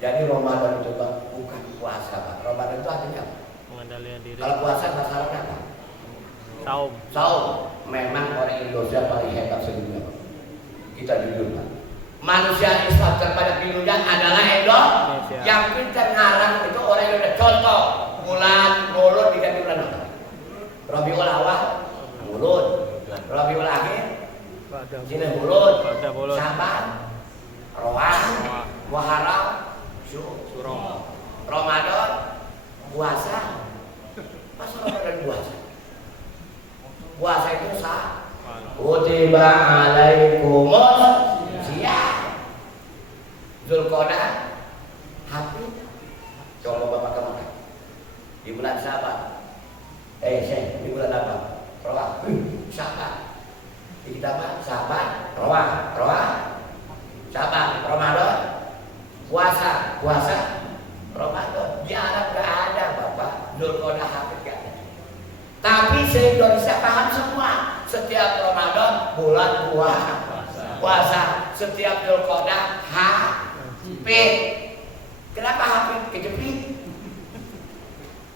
jadi Ramadan itu bukan puasa, Pak. Ramadan itu artinya apa? Pengendalian diri. Kalau puasa masalahnya apa? Saum. Memang orang Indonesia paling hebat sedunia. Kita jujur, Pak. Manusia Islam terbanyak di dunia adalah Indonesia. Yang pintar ngarang itu orang Indonesia. Contoh, bulan Maulud diganti bulan apa? Rabiul Awal, Maulud. Rabiul Akhir, Sini Maulud. Saban, Rohan, Muharram, Syuro. Ramadan, puasa. Masa Ramadan puasa? Puasa itu sah. Kutiba alaikumus siyam. Zulqa'dah hafid. Coba Bapak kemarin di bulan Saban. Di bulan apa? Roah. Saban. Di kitab Saban, Roah. Saban, Ramadan. Puasa, Ramadan. Di Arab gak ada Bapak. Zulqa'dah hafid gak ada. Tapi se-Indonesia paham semua. Setiap Ramadan bulan puasa. Setiap Zulqa'dah hafid. Kenapa hafid? Kejepit.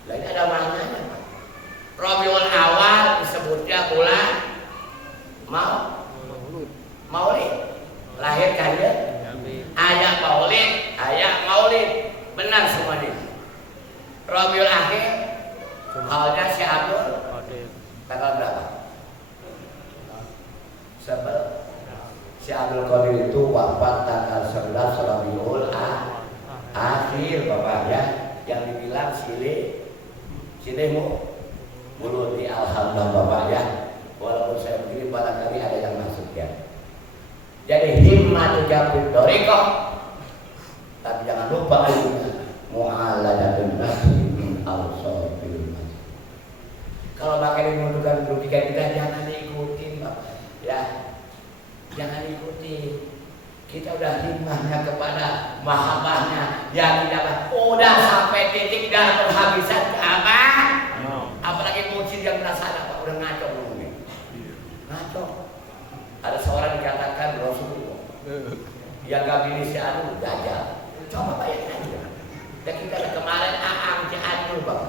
Lah ini ada maknanya. Rabiul Awal disebutnya bulan Maulid. Lahir kanjeng ayat Maulid. Benar semuanya. Rabiul Akhir awalnya si Abdul tanggal berapa? Si Abdul Qadir itu wafat tanggal 11 Rabiul Akhir Bapak ya. Yang dibilang silemu mulut di alhamdulillah Bapak ya. Walaupun saya begini barangkali ada yang masuk ya. Jadi himmat jabir doriko. Tapi jangan lupa mu'aladatun nafsi min awsabil masjid. Kalau pakai menunjukkan merugikan kita jangan diikutin Bapak ya. Jangan ikuti. Kita udah timahnya kepada mahabbahnya yang tidak udah sampai titik dan penghabisan apa? Apalagi mucin yang merasa apa udah ngaco belum? Ngaco. Ada seorang dikatakan Rasulullah yang gak pilih si anu dajjal. Coba bayangin aja. Dan kita kemarin Aang Cianjur bang.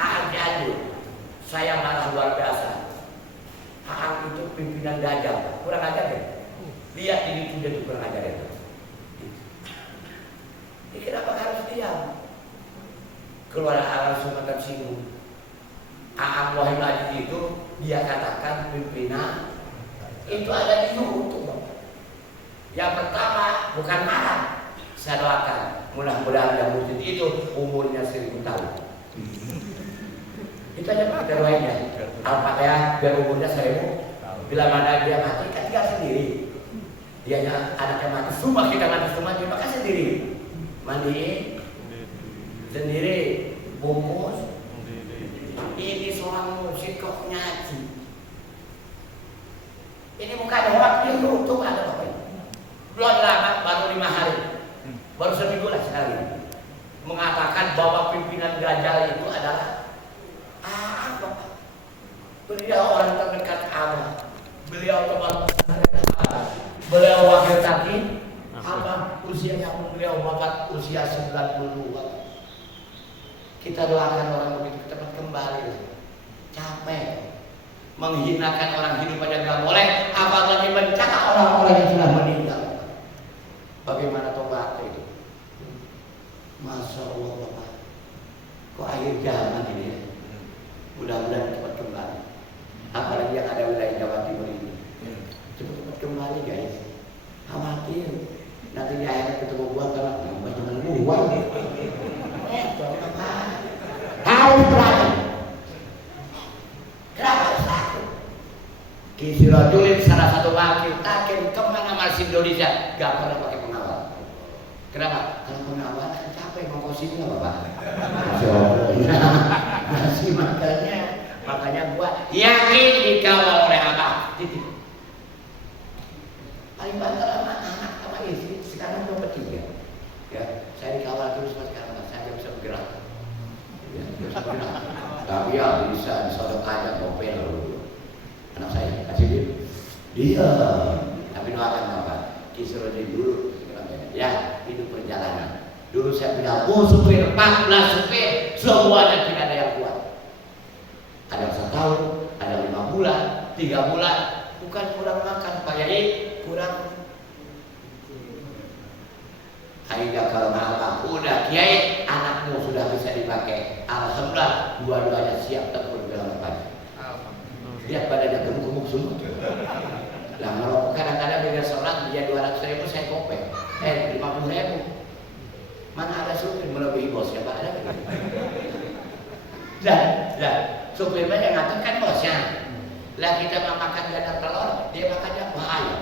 Aang Cianjur. Saya marah luar biasa. Aang itu pimpinan dajjal. Kurang ajar deh. Lihat ini sudah itu kurang ajar itu. Ini kenapa harus diam? Keluar Aang Sumatera Singgung. Aang Wahid Aziz itu dia katakan pimpinan itu ada di YouTube. Yang pertama bukan marah, saya doakan mudah-mudahan yang mujid itu umurnya 1000 tahun. Itu aja Pak doainnya. Al-Fatihah biar umurnya 1000. Bila mana dia mati kan tinggal sendiri. Dianya anaknya mati, semua kita mati semua dia makan sendiri. Mandi sendiri, bungkus. Ini seorang musik kok nyaji. Ini bukan orang dia tutup ada apa ini? Belum lama, baru 5 hari, baru seminggu lah sekali mengatakan bahwa pimpinan Dajjal itu adalah apa? Beliau orang terdekat Allah, beliau teman Allah, beliau wakil kaki apa usianya pun beliau wafat usia 92. Kita doakan orang begitu cepat kembali. Capek menghinakan orang hidup aja nggak boleh, apalagi mencela orang-orang yang sudah meninggal. Bagaimana tobat itu? Masya Allah Bapak. Kok akhir zaman ini ya? Mudah-mudahan cepat kembali. Apalagi yang ada wilayah Jawa Timur ini. Cepat kembali guys. Khawatir nanti di akhirat ketemu gua karena teman gua. Harus berani. Kenapa harus takut? Kisi Rajulin salah satu wakil takin kemana-mana Indonesia gak pernah pakai pengawal. Kenapa? Kalau pengawal kan capek mau kosip nggak Bapak? Masih makanya gua yakin dikawal oleh apa? Titik. Paling banter sama anak sama istri sekarang udah bertiga. Ya, saya dikawal terus mas sekarang saya bisa bergerak. Ya, bisa bergerak. Tapi ya bisa disodok aja kopel dulu. Anak saya kasih dia. Iya. Tapi doakan Bapak. Kisah dulu. Ya, itu perjalanan. Dulu saya punya supir 14 supir, semuanya tidak ada yang kuat. Ada yang 1 tahun, ada 5 bulan, 3 bulan. Bukan kurang makan, Pak Yai, kurang. Aida kalau malam udah Kiai, anakmu sudah bisa dipakai. Alhamdulillah, dua-duanya siap tempur dalam pagi. Lihat badannya gemuk-gemuk semua. Lah kalau kadang-kadang dia sholat dia 200.000 saya kopek, 50.000. Mana ada supir melebihi bosnya Pak? Ada kan? Lah, supirnya yang ngatur kan bosnya. Lah kita mau makan dadar telur, dia makannya ayam.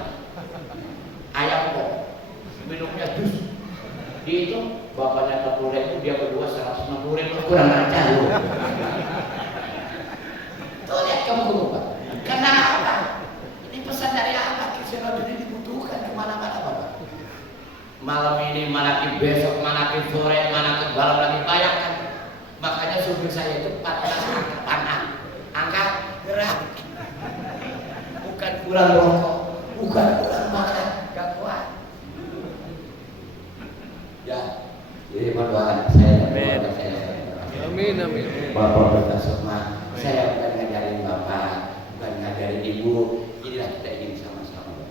Ayam kok, minumnya jus. Itu bapaknya 40.000, dia berdua 150.000, kurang ajar loh. Tuh lihat kamu Pak. Kenapa? Ini pesan dari apa? Kisah ini dibutuhkan kemana-mana Bapak. Malam ini, mana besok, mana sore, mana malam lagi bayangkan. Makanya supir saya itu 14 angkat gerak. Bukan kurang rokok, bukan kurang makan, gak kuat. Ya, jadi doakan saya. Amin. Bapak berkata semua. Saya bukan ngajarin Bapak, bukan ngajarin Ibu. Inilah kita ingin sama-sama.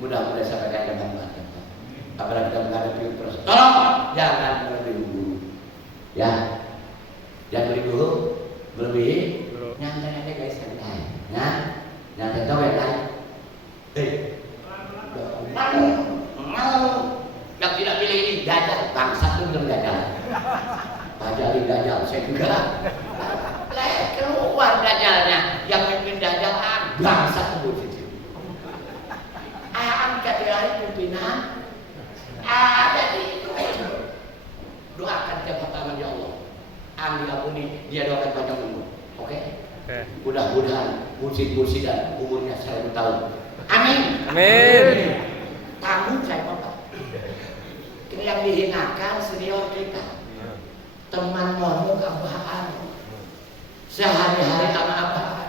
Mudah-mudahan sampai kaya dengan Bapak. Apalagi kita menghadapi terus. Tolong jangan melebihi guru. Ya, jangan melebihi guru, melebihi. Nyantai aja guys, santai. Ya, nyantai tahu ya kan? Yang tidak pilih ini Dajjal, bangsat itu belum Dajjal. Dajjal, saya juga. Keluar Dajjalnya, yang memimpin Dajjal bangsat itu. Angkat dari pimpinan. Ada di itu. Doakan tiap tangan ya Allah. Amin ampuni dia doakan panjang umur. Oke? Mudah-mudahan musik dan umurnya 1000 tahun. Amin. Kamu saya bapak. Ini yang dihinakan senior kita. Teman ngomong abahan. Sehari-hari sama abahan.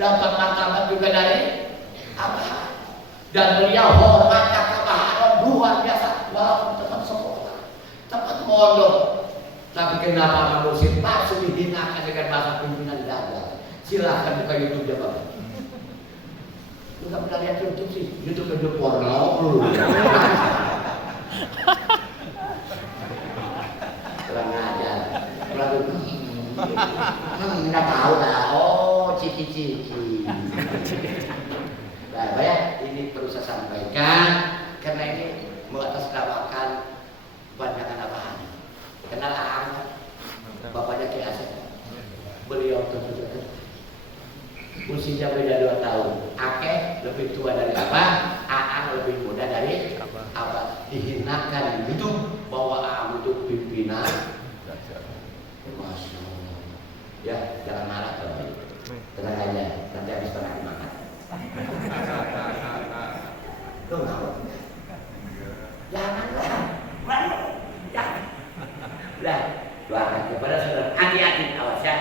Dapat martabat juga dari abahan. Dan beliau hormat kebahan luar biasa. Walaupun teman sekolah, teman mondok. Tapi kenapa manusia palsu dihinakan dengan bahasa pimpinan dagang? Silahkan buka YouTube ya bapak. Lu gak pernah lihat YouTube sih? YouTube itu porno lu. Kurang ajar. Nggak tahu dah. Oh, ciki-ciki. Nah, ya, ini perlu saya sampaikan karena ini mengatasnamakan kebanyakan apaan. Kenal Aang, bapaknya Ki Asep. Beliau tentu usianya beda 2 tahun. Akeh lebih tua dari Abah, Aang lebih muda dari Abah. Dihinakan itu bahwa Aang itu pimpinan. Masya Allah. Ya, jangan marah kalau tenang aja, nanti habis pernah dimakan. Lo ngawet? Janganlah. Jangan. Lah, doakan kepada saudara. Hati-hati, awas ya.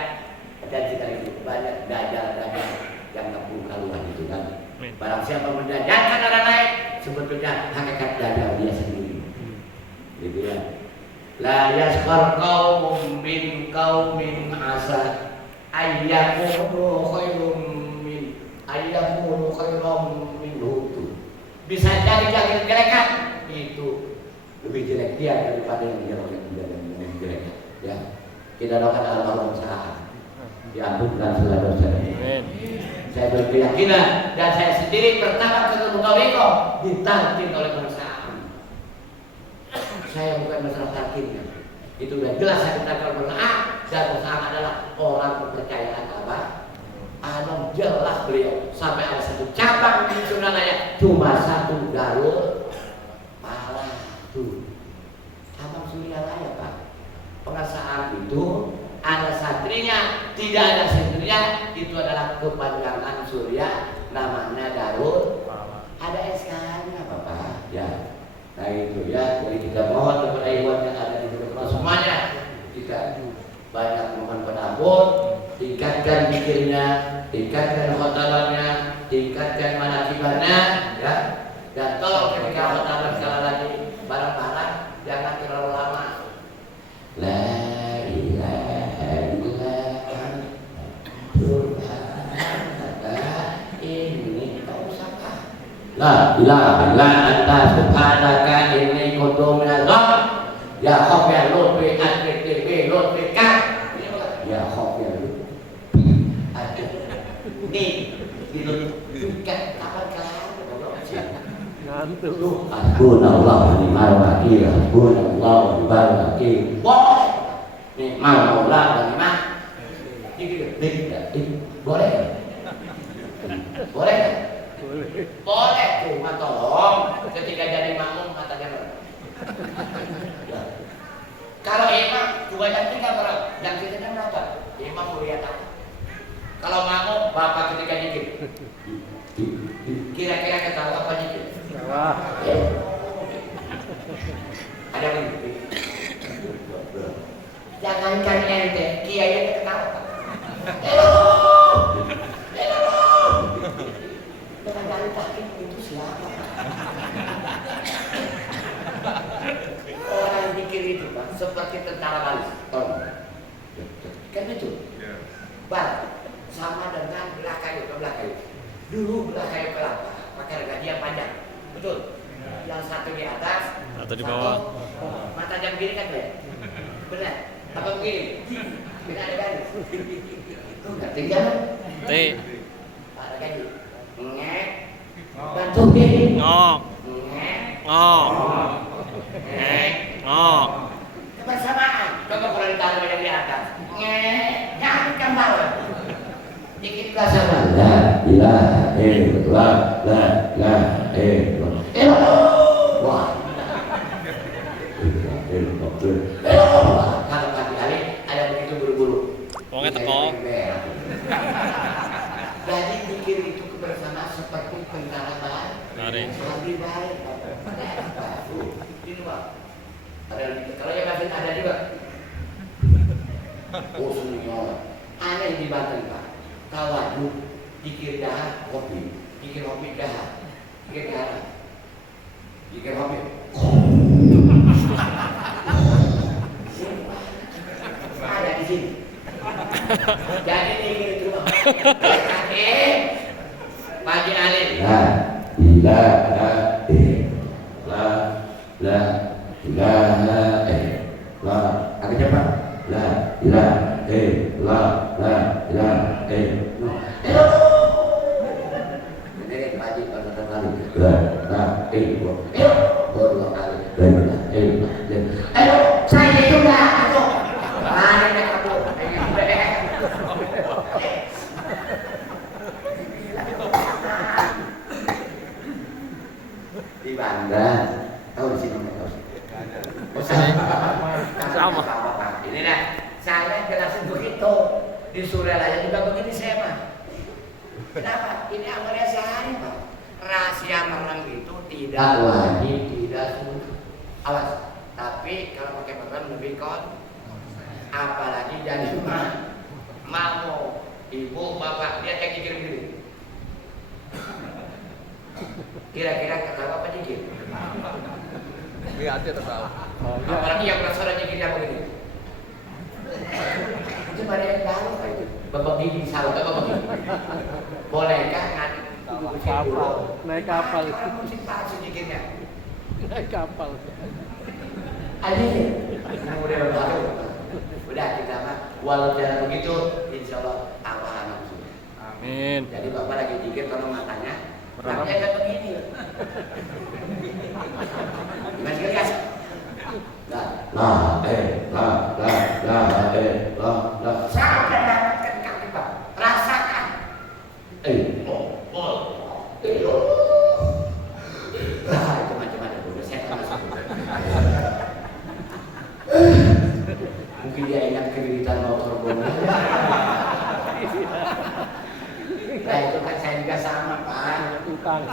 Dan sekali itu banyak dajjal-dajjal yang nggak keluar itu kan. Barang siapa mendajalkan orang lain, sebetulnya hakikat dajjal dia sendiri. Gitu ya. La yaskhar qaumun min qaumin asa ayyakunu khairum minhu. Bisa jadi kejelekan itu lebih jelek dia daripada yang jelek. Ya. Kita doakan almarhum Sa'ad. Diampunkan segala dosa. Saya berkeyakinan dan saya sendiri pertama ketemu Toriko ditalkin oleh bangsa. Saya bukan masalah talkinnya. Itu udah jelas saya katakan berdoa dan bangsa adalah orang kepercayaan Abah. Adam jelas beliau sampai ada satu cabang di Sundanaya cuma 1 Darul Pahala tuh. Abang Suryalaya Pak. Pengasaan itu ada santrinya, tidak ada santrinya, itu adalah kepanjangan Surya, namanya Darul. Ada SK-nya Bapak. Ya. Nah itu ya, jadi kita mohon kepada iwan yang ada di rumah semuanya, kita banyak mohon penabur, tingkatkan pikirnya, tingkatkan khotabannya, tingkatkan manakibannya, ya. Dan tolong ketika khotaban sekali lagi barang-barang jangan terlalu lama. La ilaha illallah ini tak usah kah? La ilaha illa anta subhanaka inni kuntu minadh dhalimin. Ya khof ya lut bi atrik lut bi kah. Ya khof ya lut. Nih gitu kan kapan ngantuk lu. Hasbunallahu wa ni'mal wakil. Hasbunallahu wa ni'mal wakil. Boleh. Nih mau lah gimana? Boleh. Boleh. Boleh. Cuma tolong ketika jadi makmum kata jangan. Kalau imam 2 jam 3 berapa? Yang kita berapa? Imam mulia tak. Kalau makmum bapak ketika zikir. Kira-kira ketawa apa zikir? Ada yang jangankan ente, kiai yang ketawa. Dengan dari takik itu siapa? Orang yang pikir itu Pak, seperti tentara balis. Kan itu? Bal, sama dengan belah kayu ke belah kayu. Dulu belah kayu kelapa pakai gaji yang panjang. Betul. Yang satu di atas, satu di bawah. Mata jam gini kan ya? Benar. Apa begini? Tidak ada garis. Itu nggak tinggal. T. Ada garis. Ngek. Bantu gini. Ngok. Ngek. Ngok. Ngek. Ngok. Kebersamaan. Coba kalau ditaruh yang di atas. Ngek. Jangan kembali. Dikit sama. La ilaha illallah. La ilaha illallah. Wah. Kalau kali-kali ada begitu buru-buru. Wongnya teko. Jadi pikir itu kebersamaan seperti tentara Mari. Lebih baik. Ini Pak. Ada kalau yang kasih ada juga. Oh semua. Aneh di Banten Pak. Tawaduk dikir dah kopi, dikir kopi dah, dikir dah, dikir kopi. Ada di sini. Jadi dikir itu Pagi Alif. La ilaha illallah. Apa cepat? La ilaha illallah. Ini pagi pada kali. Dua kali. Ayo, saya juga. Ayo. Mari nak kabur. Di Bandar, tahu di sini tahu. Sama. Ini dah, saya jelasin begitu. Di Suralaya juga begini saya mah. Kenapa? Ini amalnya sehari Pak. Rahasia merem itu tidak wajib, tidak sunnah. Awas. Tapi kalau pakai merem lebih kon. Apalagi jadi mau ibu bapak lihat yang gigir gini. Kira-kira ketawa apa gigir? Lihat aja tertawa. Apalagi yang penasaran gigirnya begini. Itu pada yang tahu itu. Bapak gigi salah, bapak gigi. Bolehkah nanti Naik kapal. musik palsu gigirnya? Naik kapal. Ada. Udah tahu. Udah kita mah walau jalan begitu, insya Allah Allah langsung. Amin. Jadi bapak lagi gigir kalau matanya, tapi agak begini. Gimana sih guys? Sampai dapatkan kaki Pak, rasakan. Itu macam-macam udah saya masuk. Mungkin dia ingat keributan motor bola. Nah itu kan saya juga sama Pak.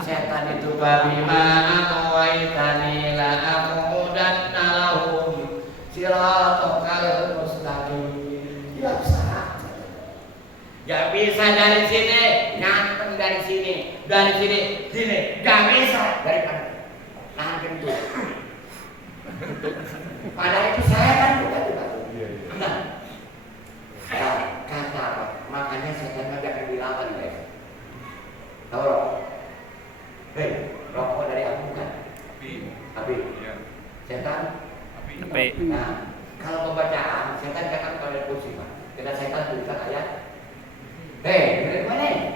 Setan itu babi ma'awaitani la'amudanna lahum siratal mustaqim. Gak bisa dari sini, nganteng dari sini, sini, gak bisa dari mana? Nahan kentut. Padahal itu saya kan bukan juga. Nah, kata makanya setan agak kebilangan guys. Tahu rokok? Hei, rokok dari aku bukan? Api. Setan? Api. Nah, kalau pembacaan setan kan kalau ada kursi Pak. Kita setan tulisan ayat. Hei, dari mana?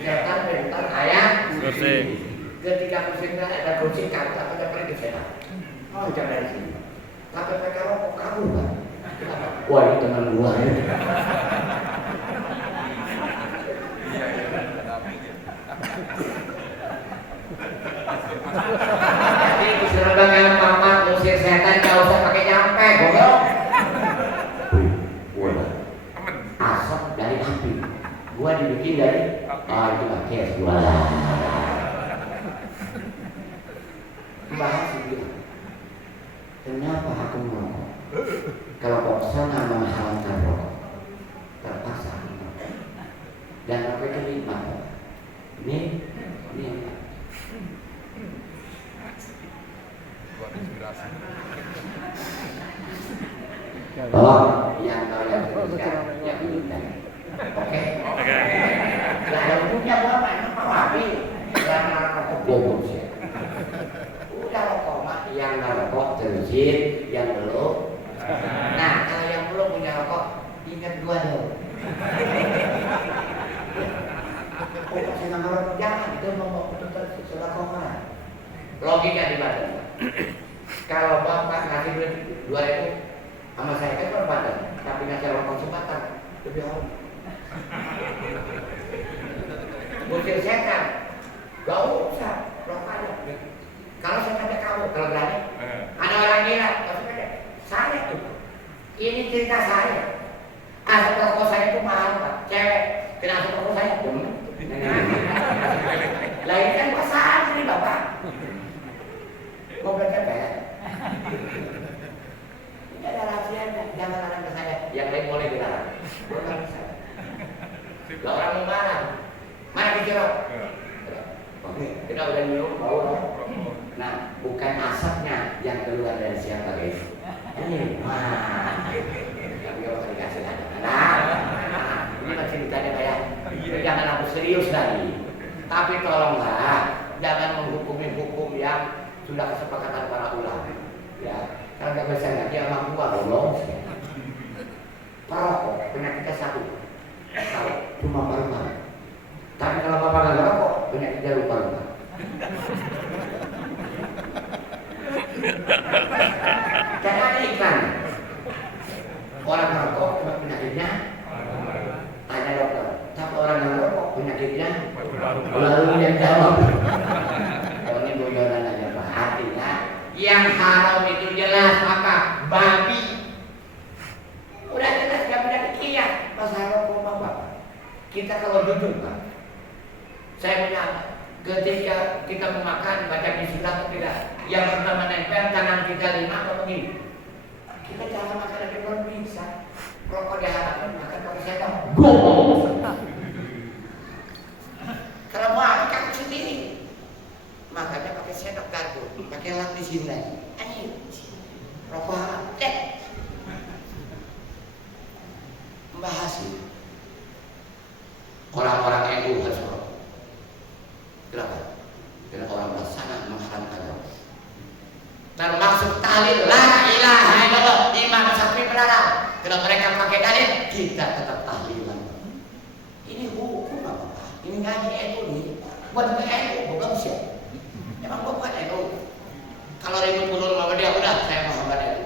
Setan tulisan ayat. Kursi. Ketika kursinya ada kursi kaca, ada pergi setan. Oh, jangan dari sini. Sampai mereka rokok kabur Pak. Wah, ini teman gua ya. Jadi diserbangan paman usir setan gak usah pakai nyampe, goblok. Asap dari api. Gua dibikin dari itu pakai gua. Bahas itu. Kenapa aku merokok? Kalau Oksana menghalalkan rokok, terpaksa merokok. Dan rokok itu nikmat. Ini. Tolong yang tahu yang ini. Oke. Nah, yang punya berapa? Emang mau api? Yang rokok bobok sih. Udah rokok mah yang rokok terusin, yang belum. Nah, kalau yang belum punya rokok, ingat gua dong. Oh, saya nggak ngerokok jangan, itu mau sudah koma. Logika di mana? Kalau bapak ngasih duit 2.000 sama saya kan berbeda, tapi ngasih rokok sebatang lebih harum. Mungkin setan, gak usah rokok aja. Kalau saya tanya kamu, kalau berani, ada orang gila, saya tuh. Ini cerita saya. Asap rokok saya itu mahal Pak. Cewek, kena asap rokok saya, Lain kan pasal ini bapak. Mau berapa ya? Ini ada rahasianya, jangan larang ke saya. Yang lain boleh dilarang. Bukan saya. Lah orang mau marah. Mana dijerok? Oke, kita udah minum bau. Nah, bukan asapnya yang keluar dari siapa guys? Ini, tapi kalau dikasih aja. Nah, ini masih ditanya kayak, jangan aku serius lagi. Tapi tolonglah, jangan menghukumi hukum yang sudah kesepakatan para ulama. Ya, kalau nggak bisa nggak dia mampu loh. Perokok penyakitnya satu, kalau cuma paru-paru. Tapi kalau bapak nggak merokok, penyakitnya lupa-lupa. Jangan ada iklan. Orang merokok cuma penyakitnya, tanya dokter. Tapi orang yang merokok penyakitnya, lalu yang jawab. Kalau ini bocoran aja pak. Artinya yang haram itu jelas maka babi. Udah jelas gak penyakit kiat. Pas rokok bapak. Kita kalau jujur pak. Saya punya ketika kita memakan baca bismillah atau tidak. Yang pertama nempel tangan kita 5 atau begini. Kita jangan makan lagi belum bisa. Rokok diharapkan makan pakai sendok. Kalau mau aku sendiri. Makanya pakai sendok garpu, pakai lap di sini lagi. Anjing. Rokok haram. Membahas ini. Orang-orang NU harus merokok. Kenapa? Karena orang bersama mengharamkan rokok. Termasuk tahlil la ilaha illallah Imam Syafi'i melarang. Kalau mereka pakai dalil, kita tetap tahlilan. Ini hukum apa? Ini ngaji NU nih. Buat NU, bukan siapa. Emang bukan NU. Kalau ribut mulu sama dia, udah saya Muhammad NU.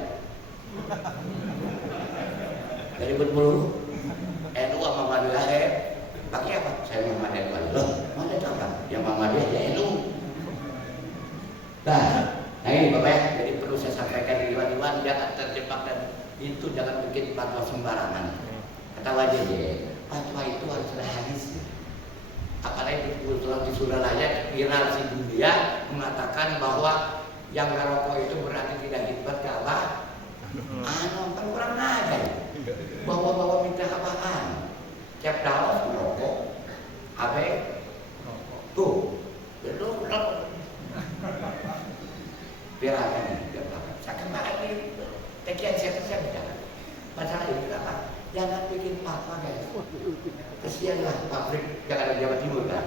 Dari ribut mulu, NU sama Muhammadiyah. Pakai apa? Saya Muhammad NU. Loh, mana itu apa? Yang Muhammadiyah ya NU. Nah ini Bapak ya, jadi perlu saya sampaikan di Iwan-Iwan, jangan terjebak dan itu jangan bikin fatwa sembarangan. Kata wajah ya, fatwa itu harus ada hadisnya. Apalagi kebetulan di Suralaya viral si dunia mengatakan bahwa yang ngerokok itu berarti tidak hikmat ke Allah. Kan kurang ajar. Bawa-bawa minta apaan? Tiap dalam merokok. Apa? Tuh, itu rokok. Viralkan ini. Saya kemarin ini, tekian saya bicara. Masalah itu apa? Jangan bikin fatwa guys. Kesianlah pabrik yang ada di Jawa Timur kan.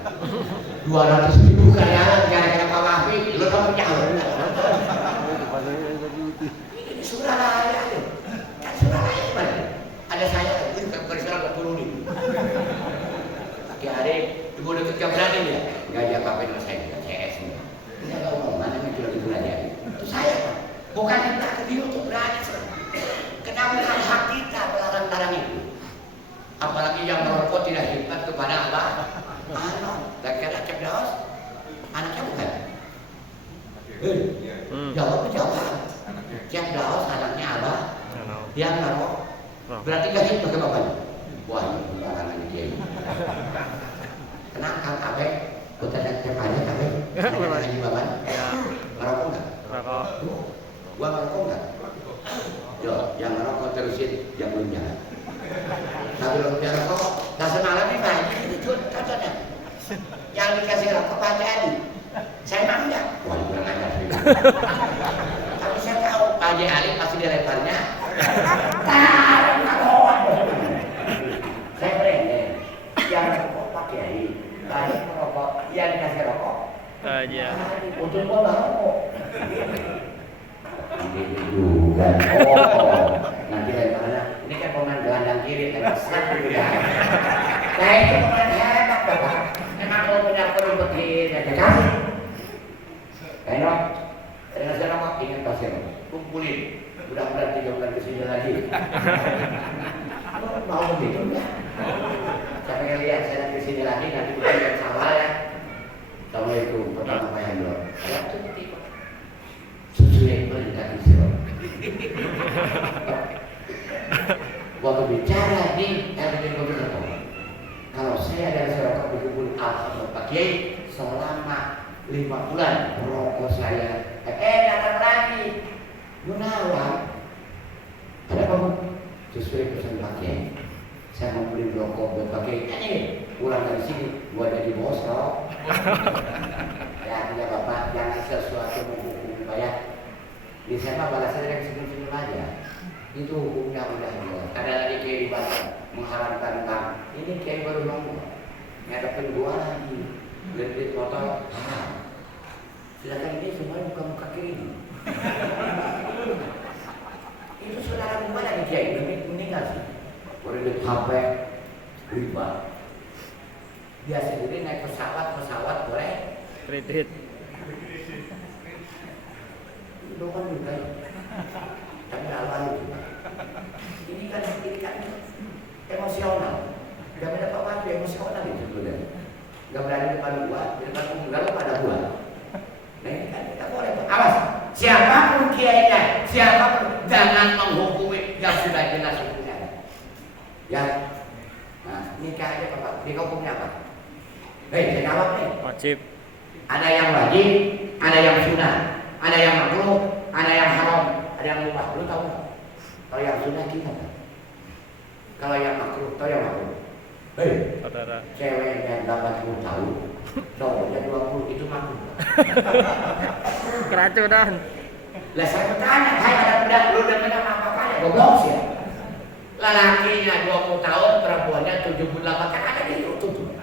200.000 karyawan gara-gara Pak Wahbi, lu kamu jauh. Ini Suralaya aja. Kan Suralaya mana? Ada saya, itu kan berserah 40.000. Hari ibu deket gak berani ya? Gak ada apa-apa dengan saya, kita CS nih. Ini agak umum, mana yang itu aja. Itu saya Pak. Bukan kita ke dia untuk berani. Kenapa bukan hak kita melarang-larang itu? Apalagi yang merokok tidak hikmat kepada Allah. Kira-kira cerdas. Anaknya bukan. Jawab. Cerdas anaknya Allah. Yang merokok. Berarti gak hikmat ke bapaknya. Wah ini larangannya dia ini. Kenapa Kang Abek? Bukan ada cepatnya Abek. Haji Baban. Merokok nggak? Merokok. Gua merokok nggak? Yo, yang merokok terusin, yang belum jalan. Tapi belum jalan rokok, nggak semalam ini banyak itu contohnya. Yang dikasih rokok Pak Haji, saya mau nggak? Wah, kurang ajar sih. Tapi saya tahu Pak Haji Ali pasti dileparnya. Saya berani, yang rokok Pak Haji, kasih rokok, yang dikasih rokok. Aja. Untuk gua rokok. Ini juga. Nanti leparnya. Ini kan pemain gelandang kiri, kan serat juga. Nah itu pemain hebat Bapak. Memang kalau punya perumpet ya kasih. Kayak dengan saya rokok ingat pasien, kumpulin. Mudah-mudahan 3 bulan kesini lagi. Mau begitu ya? Saya pengen lihat saya kesini lagi nanti kita lihat sawah ya. Assalamualaikum pertama Pak Hendro. Ya itu tipe. Susu yang berdekatan sirop. Waktu bicara di RT Gubernur, kalau saya dari Serokok dikumpul Pak Kiai selama 5 bulan rokok saya datang lagi Gunawan ada kamu sesuai pesan Pak Kiai saya mau beli rokok buat Pak Kiai ini pulang dari sini gua jadi bosok ya tidak Bapak jangan sesuatu menghukum bayar di sana balasan yang senyum-senyum aja itu hukumnya udah jelas ada lagi Kiai di Batam mengharamkan tentang ini Kiai baru ngomong ngadepin gua lagi beli motor haram sedangkan ini semua bukan muka kiri itu saudara gua lagi Kiai meninggal sih boleh lihat HP riba dia sendiri naik pesawat boleh Kredit. itu kan juga tapi lalu ini kan emosional gak ada apa-apa emosional itu sebenarnya gak berani depan gua di depan enggak lo pada gua nah ini kan kita boleh awas siapapun kiainya siapapun jangan menghukumi yang sudah jelas hukumnya ya nah nikah aja Bapak nikah hukumnya apa saya jawab nih Wajib. ada yang wajib ada yang sunnah ada yang makruh ada yang haram ada yang mubah lu tahu nggak kalau yang sunnah gimana kalau yang makruh tahu yang makruh Saudara. cewek yang 80 tahun cowoknya 20 itu makruh Keracunan. lah saya bertanya hai ada budak lu dan apa-apanya goblok sih ya lelakinya 20 tahun perempuannya 78 kan ada di YouTube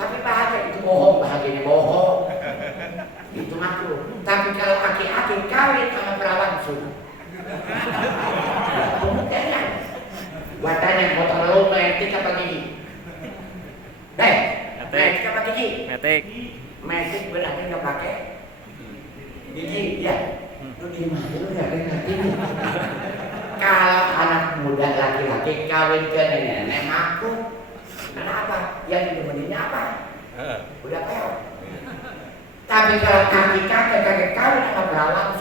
tapi bahagia itu bohong bahagianya bohong itu makruh tapi kalau aki-aki kawin sama perawan sunnah pembuktiannya gua tanya motor lu metik apa gigi metik apa gigi metik berarti nggak pakai gigi ya lu diem aja lu nggak ngerti kalau anak muda laki-laki kawin ke nenek makruh kenapa yang didemeninnya apa udah peot tapi kalau kakek kawin sama perawan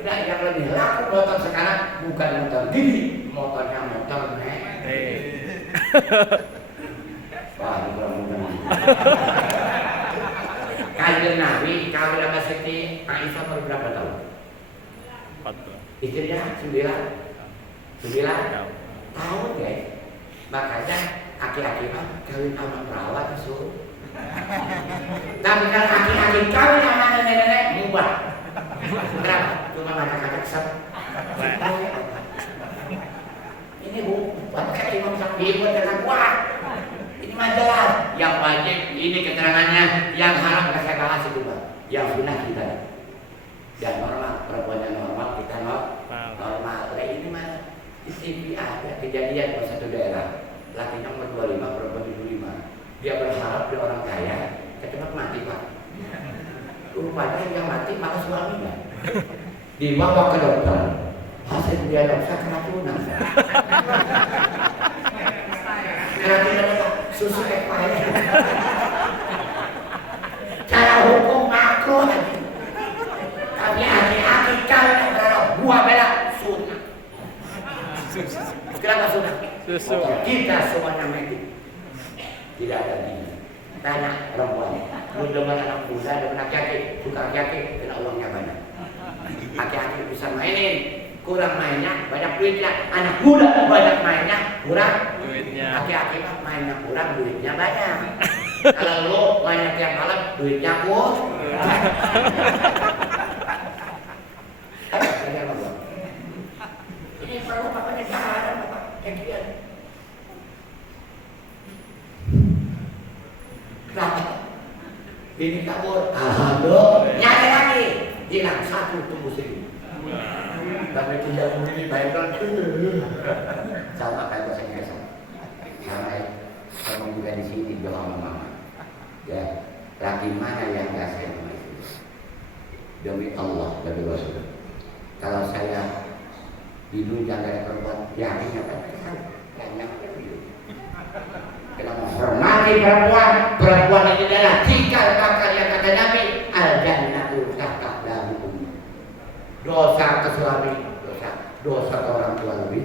tidak yang lebih laku motor sekarang bukan motor gigi motornya motor nek wah ini kurang mudah Kanjeng Nabi kawin sama Siti Aisyah baru berapa tahun? 4 istrinya 9 tahun ya makanya aki-aki mah kawin sama perawat suruh tapi kalau aki-aki kawin sama nenek-nenek mubah kenapa? Cuma makan-makan sep ini buat kayak Imam Syafi'i buat dengan kuat ini majalah yang wajib ini keterangannya yang haram saya bahas itu Pak yang sunnah kita yang normal perempuannya normal kita normal ini mah di TV ada kejadian di satu daerah laki nomor 25 perempuan 75 dia berharap dia orang kaya kecepet mati Pak rupanya yang mati malah suaminya dibawa ke dokter hasil diagnosa keracunan susu ekspire cara hukum makruh tapi aki-aki kalau berharap buah bela sunnah kenapa sunnah? Susu. Kita semuanya mati tidak ada dini tanya perempuan lu demen anak muda demen aki-aki suka aki-aki kena uangnya banyak aki-aki bisa mainin kurang mainnya banyak duitnya anak muda banyak mainnya kurang Duitnya. aki-aki mah mainnya kurang duitnya banyak kalau lu banyak yang malam duitnya kurang ini perlu papanya cara Bapak kayak kenapa? Ini kabur, alhamdulillah nyari lagi hilang satu tunggu sini tapi tidak mungkin bayangkan sama kayak bahasa Inggris sama juga di sini doa mama ya laki mana yang gak sayang sama istri demi Allah demi Rasul kalau saya diluncang dari perempuan yakin apa kayaknya kita menghormati perempuan ini adalah cikal bakal yang kata Nabi al-jannatu tahta aqdamihim dosa ke suami dosa ke orang tua lebih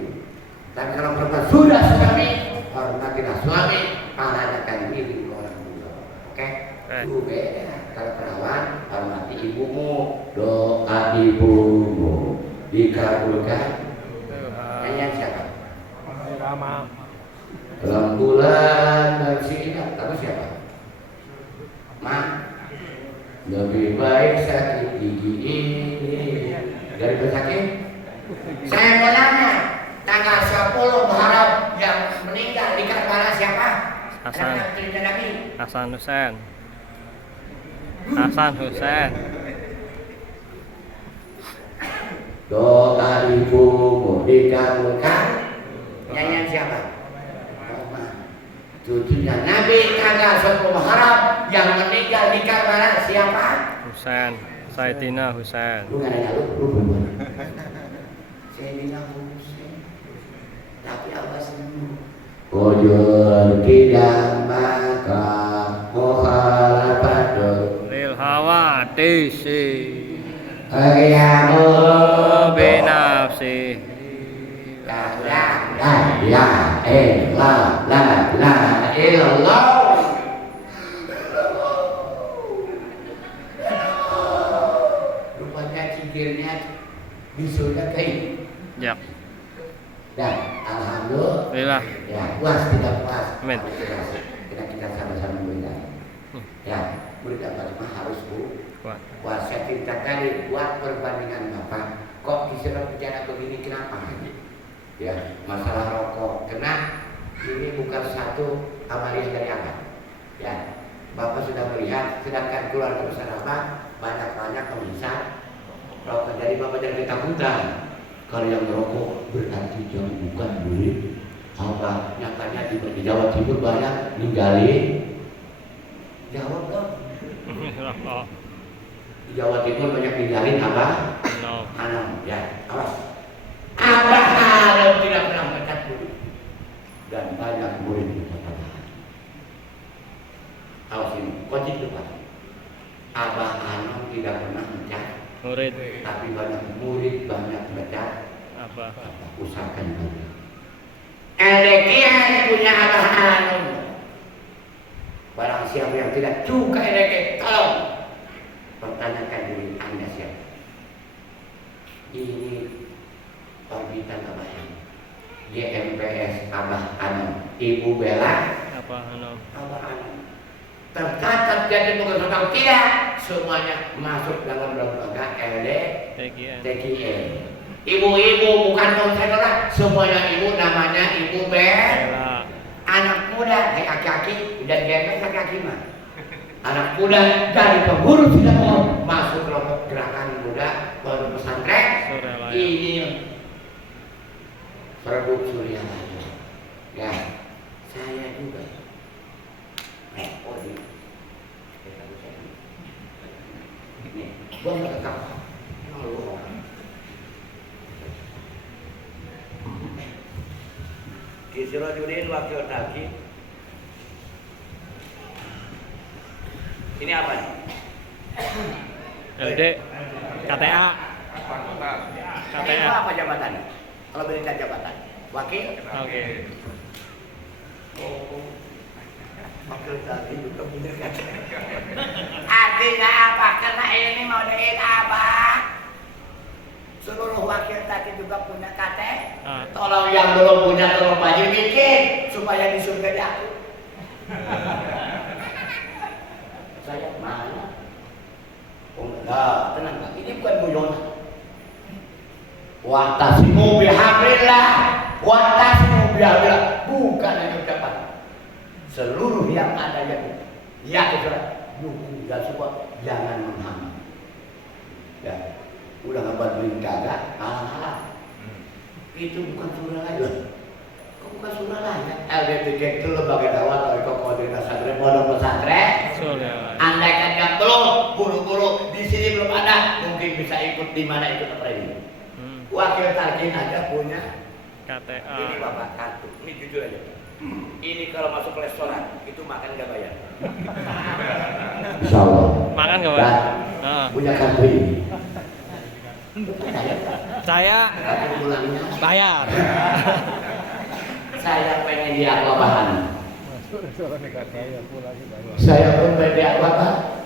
tapi kalau perempuan sudah suami hormatilah suami pahalanya akan diri ke orang tua oke Juga kalau perawan hormati ibumu, doa ibumu dikabulkan. Nyanyian siapa? Rama. Rembulan dan sinar, apa siapa? Ma, lebih baik sakit gigi ini dari pesakit. Saya mau nanya, tanggal 10 Muharram yang meninggal di Karbala siapa? Hasan. Anak Nabi. Hasan Husain. Hasan Husain. Doa ibumu dikabulkan. Nyanyian siapa? Cucunya Nabi tanggal 10 Muharram yang meninggal di Karbala siapa? Husain. Sayyidina Husain. Lu nggak nanya lu belum. Sayyidina Husain. Tapi apa sih? Ujur kidam maka mukhalafatul Lil hawadisi. Ayamu Binafsi. la ilaha illallah. Rupanya cikirnya di surga kayak. Yap. Dan alhamdulillah ya puas tidak puas. Amin. Kita sama-sama berikan. Ya berikan mah harus Kuat. puasa kita kali buat perbandingan Bapak. Kok disuruh bicara begini kenapa? Ya masalah rokok kena ini bukan satu amaliah dari Allah. Ya Bapak sudah melihat sedangkan keluarga besar Bapak banyak-banyak pemirsa rokok, jadi Bapak jangan ketakutan. Kalau yang merokok berarti jangan bukan duit. Apa nyatanya di Jawa Timur banyak ninggalin. Jawab dong. Rokok. Di Jawa Timur banyak ninggalin apa? No. Anak ya, awas. Abah Hanum tidak pernah mencatat duit dan banyak murid kita pada. Awas ini, kunci depan. Abah Hanum tidak pernah mencatat. Murid. Tapi banyak murid, banyak mencatat. Apa? Usahakan dulu. Elekian punya Abah Hanum. Barang siapa yang tidak suka eleke, tolong pertanyakan diri Anda siapa. Ini orbitan Abah Hanum. GMPS Abah Hanum. Ibu Bella Apa Hanum? Abah Hanum. Tercatat jadi bukan tentang tidak, semuanya masuk dalam lembaga TGN. TGN. Ibu-ibu bukan konselor, semuanya ibu, namanya Ibu Bella. Anak muda, aki-aki, dan gemes aki-aki mah. Anak muda dari pengurus tidak mau masuk kelompok gerakan muda pondok pesantren. Surelaya. Ini produk Suryalaya. Ya, saya juga. Oh ini, gua nggak ketawa. Kisirojudin wakil tadi. Ini apa nih? LD. KTA. Ini apa jabatan? Kalau berikan jabatan, wakil. Oke. Wakil tadi juga punya KTA. Artinya apa? Karena ini mau diin apa? Seluruh wakil tadi juga punya KTA. Tolong yang belum punya tolong baju bikin supaya di surga jatuh. Saya mana? Oh enggak, tenang Pak. Ini bukan guyonan. Wa'tasimu bihablillah, wa'tasimu bihablillah. Bukan hanya ucapan. Seluruh yang ada ya saudara, dukung dan support, jangan menghambat. Ya, udah ngebantuin kagak, alah. Itu bukan surah lain. Kok bukan surah lain? LDTG itu lembaga dakwah atau koordinasi pesantren, pondok pesantren. Andai kan belum, guru-guru di sini belum ada, mungkin bisa ikut di mana ikut apa ini. Wakil tarkin aja punya KTA. Ini Bapak kartu, ini jujur aja. Ini kalau masuk ke restoran itu makan nggak bayar. Insya Allah. Makan nggak bayar? Punya kartu ini. Saya bulangnya bayar. saya pengen dia kelabahan. Saya pun beda apa?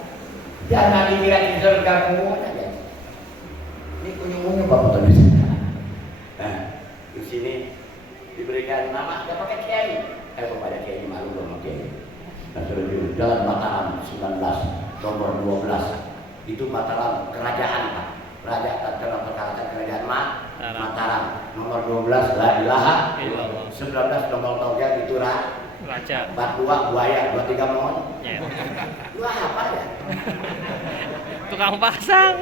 Jangan dikira di surga pun aja. Ini kunjungannya Bapak tulis. Nah, di sini diberikan nama, nggak pakai kiai. Kepada kiai malu sama kiai. Nah, sudah di Jalan Mataram 19 nomor 12 itu Mataram kerajaan Pak. Raja dalam perkataan kerajaan Mataram nomor 12 la ilaha illallah. 19 nomor tauhid itu raja. 42 buaya 23 mohon. Ya. Lu apa ya? Tukang pasang.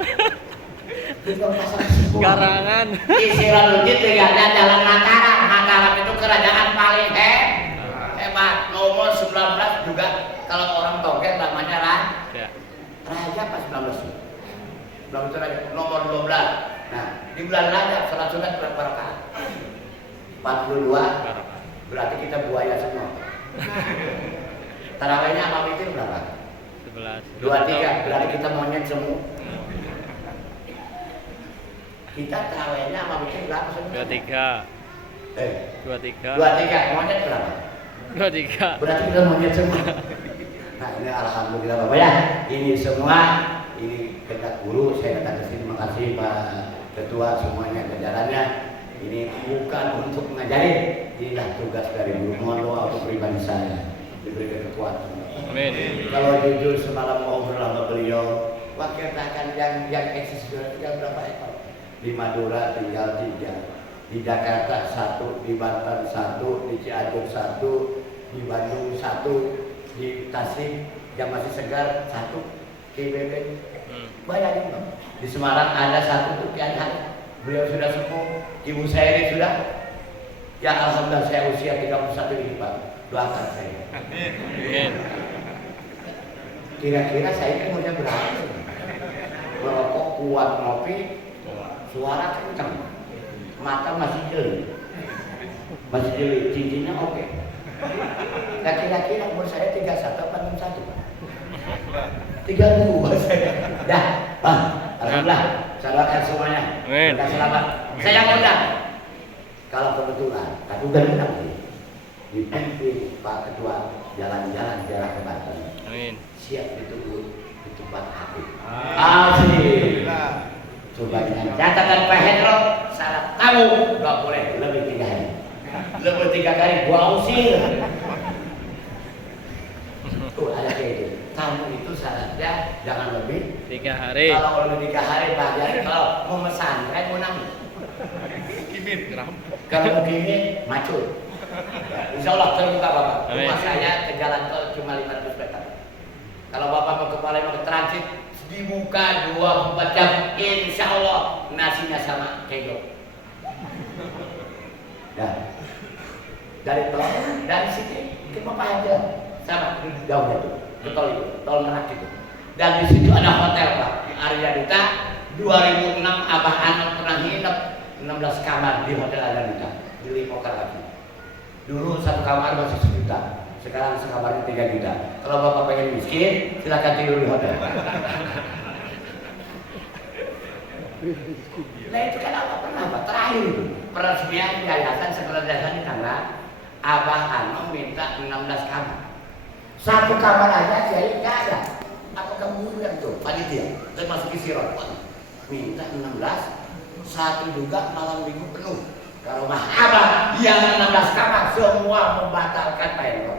Tukang pasang sih. Garangan. Istilah logit ada Jalan Mataram. Mataram itu kerajaan paling hebat. Nomor 19 juga kalau orang tauhid namanya raja pas 19. Belum itu raja nomor 12. Nah, di bulan Rajab salat sunat berapa rakaat? 42. Berarti kita buaya semua. Tarawihnya apa itu berapa? 11. 23. Berarti kita monyet semua. Kita tarawihnya apa itu berapa semua? 23. 23. Monyet berapa? 23. Berarti kita monyet semua. Nah, ini alhamdulillah Bapak ya. Ini semua ini kehendak guru, saya katakan terima kasih Pak Ketua semuanya jajarannya. Ini bukan untuk mengajari, inilah tugas dari guru. Mohon doa untuk pribadi saya diberikan kekuatan. Amin. Kalau jujur semalam ngobrol sama beliau, wakil katakan yang eksis tinggal berapa ekor? Di Madura tinggal 3, di Jakarta 1, di Banten 1, di Cianjur 1, di Bandung 1, di Tasik yang masih segar 1, di BB. Bayangin Bang, di Semarang ada 1 tuh Kiai Hari. Beliau sudah sepuh, ibu saya ini sudah. Ya alhamdulillah saya usia 31 ini Pak. Doakan saya. Amin. Kira-kira saya ini umurnya berapa? Merokok kuat, ngopi, suara kencang, mata masih jeli, cincinnya oke. Nah kira-kira umur saya 31 apa 61 Pak? 32 saya. Dah, Bang. Alhamdulillah. Saya doakan semuanya. Amin. Selamat. Saya undang. Kalau kebetulan, tapi udah undang dipimpin Pak Ketua jalan-jalan daerah ke Banten. Amin. Siap ditunggu di tempat hati. Asik. Coba dengan catatan Pak Hendro, syarat tamu nggak boleh lebih 3 hari. Lebih 3 kali gua usir. Tuh ada kayak itu. Tamu itu syaratnya jangan lebih 3 hari. Kalau lebih 3 hari bahagia. Kalau mau mesan, mau nangis. Kalau begini macul. Insya Allah terbuka Bapak. Rumah saya ke jalan tol cuma 500 meter. Kalau Bapak mau ke Palembang ke transit dibuka 24 jam. Insya Allah nasinya sama kego. Ya. Dari tol, dari sini ke Bapak aja sama jauh itu. Ke tol itu, tol Merak itu. Dan di situ ada hotel Pak. Di Arya Duta 2006 Abah Anom pernah nginep 16 kamar di hotel Arya Duta di Lipokan lagi. Dulu 1 kamar masih 1 juta, sekarang sekamarnya 3 juta. Kalau Bapak pengen miskin, silakan tidur di hotel. Nah itu kan apa pernah Pak? Terakhir itu peresmian yayasan sekolah dasar di Tangerang, Abah Anom minta 16 kamar. 1 kamar aja jadi nggak ada. Apakah guru yang tuh panitia termasuk isi rokok minta 16, 1 juga malam minggu penuh. Kalau mah Abah yang 16 kamar semua membatalkan Pak Hendro.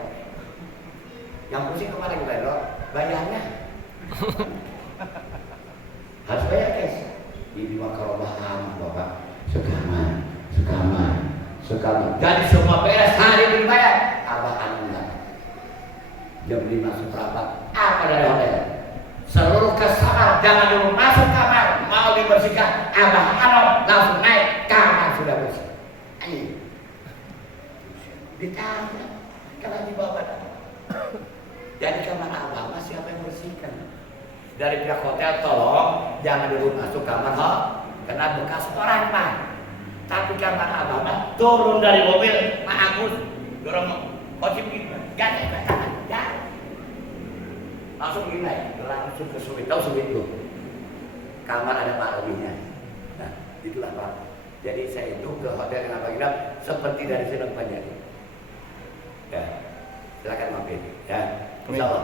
Yang pusing kepala Pak Hendro, bayarnya harus bayar cash. Di Makarobah aman Bapak, sekamar. Jadi semua beres hari dibayar. Abah Anom enggak. Jam 5 seperempat apa dari hotel? Seluruh kamar jangan dulu masuk kamar, mau dibersihkan. Abah Anom langsung naik, kamar sudah bersih. Ayo ditanya kalau dibawa. Jadi kamar Abah siapa yang bersihkan? Dari pihak hotel tolong jangan dulu masuk kamar karena bekas orang Pak. Tapi kamar Abah turun dari mobil Pak Agus dorong kunci begini, ganti tangan, ya. Langsung begini naik, langsung ke suite, tahu suite itu kamar ada Pak Robinya. Nah itulah Pak. Jadi saya itu ke hotel yang Abah Ginap seperti dari Sedang Panjang. Ya. Silakan mampir ya. Insya Allah.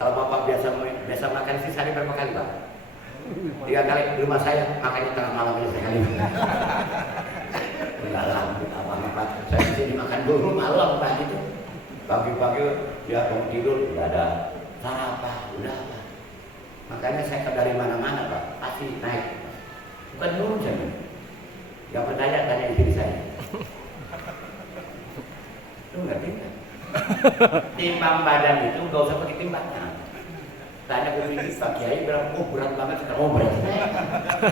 Kalau bapak biasa makan sih sehari berapa kali pak? 3 kali di rumah saya, makanya tengah malam aja sekali. Enggak lah, apa-apa. Saya di sini makan dulu malam pak gitu. Pagi-pagi ya bangun tidur udah ada sarapan, udah apa. Makanya saya dari mana-mana pak, pasti naik. Bukan turun saya. Yang bertanya tanya istri saya. Lu ngerti nggak? Timbang badan itu nggak usah pakai timbangan. Tanya ke Pak Kiai berapa? Oh berat banget sekarang. Oh berat.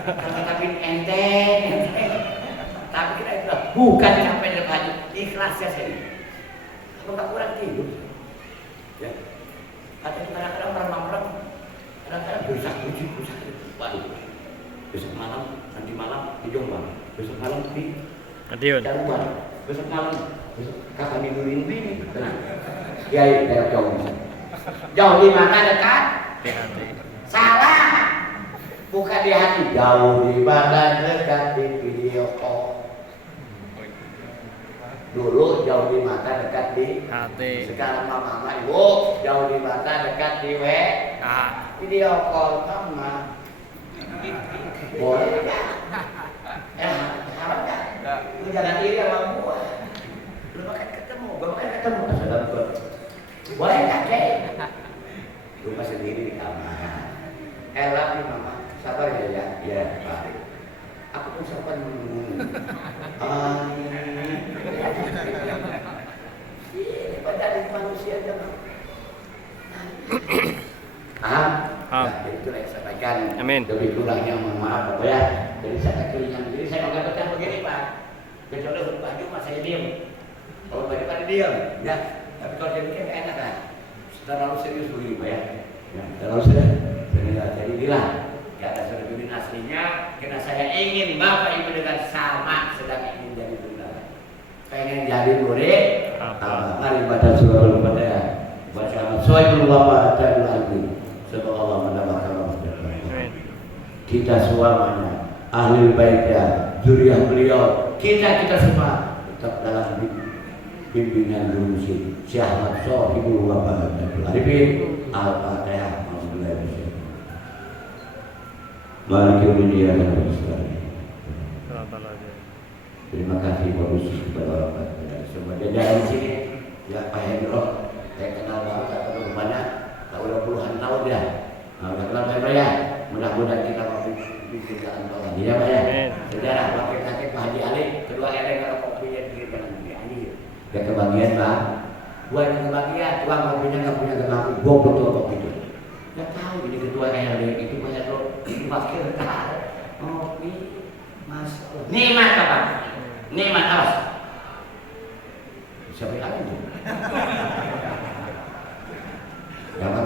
Karena tapi enteng. Tapi kita itu bukan capek dan haji, ikhlasnya saya. Kalau nggak kurang tidur, ya. Ada kadang-kadang orang-orang, kadang-kadang berusaha. Waduh, besok malam, nanti malam di Jombang, besok malam di Cirebon, besok malam, besok kapan tidurin ini? Tenang. Kiai dari jauh. Jauh di mana dekat? Di hati. Salah. Bukan di hati. Jauh di mana dekat di video call. Dulu jauh di mata dekat di Hati. sekarang mama ibu jauh di mata dekat di video call sama boleh nggak? Harap nggak? Lu jangan iri sama gua. Lu makan ketemu, gua makan ketemu. Boleh nggak Kay? Rumah sendiri di kamar. Elap nih mama, sabar ya. Ya Pak. Aku pun sabar menunggu. Ini pada manusia jangan. Nah, itu yang saya sampaikan. Amin. Lebih kurangnya mohon maaf Bapak ya. Jadi saya kekeliruan. Jadi saya mengatakan begini Pak. Kecuali untuk baju mas saya diam. Kalau baju pada diam, ya. Tapi kalau jadi kan enak kan. Terlalu serius begini Pak ya. Ya, terlalu serius. Jadi bilang. Ya ada sertifikat aslinya, karena saya ingin Bapak Ibu dengan sama sedang ingin jadi tunggal. Pengen jadi murid, mari baca surah Al-Fatihah. Baca Soal Bapak dan lagi. Semoga Allah mendapatkan rahmat. Kita semuanya ahli baitnya, zuriyah beliau, kita semua tetap dalam bimbingan Guru Syekh Ahmad Sohibul Wafat dan Arifin. Al-Fatihah. Mari kita mendiamkan sekali. Terima kasih Pak Khusus kepada orang semua jajaran sini. Ya Pak Hendro, saya kenal banget atau kemana? Tak udah puluhan tahun ya. Udah kenal saya ya. Mudah-mudahan kita mau bikin jalan tol. Iya Pak ya. Sejarah wakil kakek Pak Haji Ali, kedua eleng kalau kopinya di dengan Haji Ali. Ya kebagian Pak. Gua yang kebagian, tuang kopinya nggak punya kenal. Gua betul kopi itu. Gak tahu ini ketua eleng itu banyak loh. Wakil tahu kopi mas nikmat apa? Nikmat awas.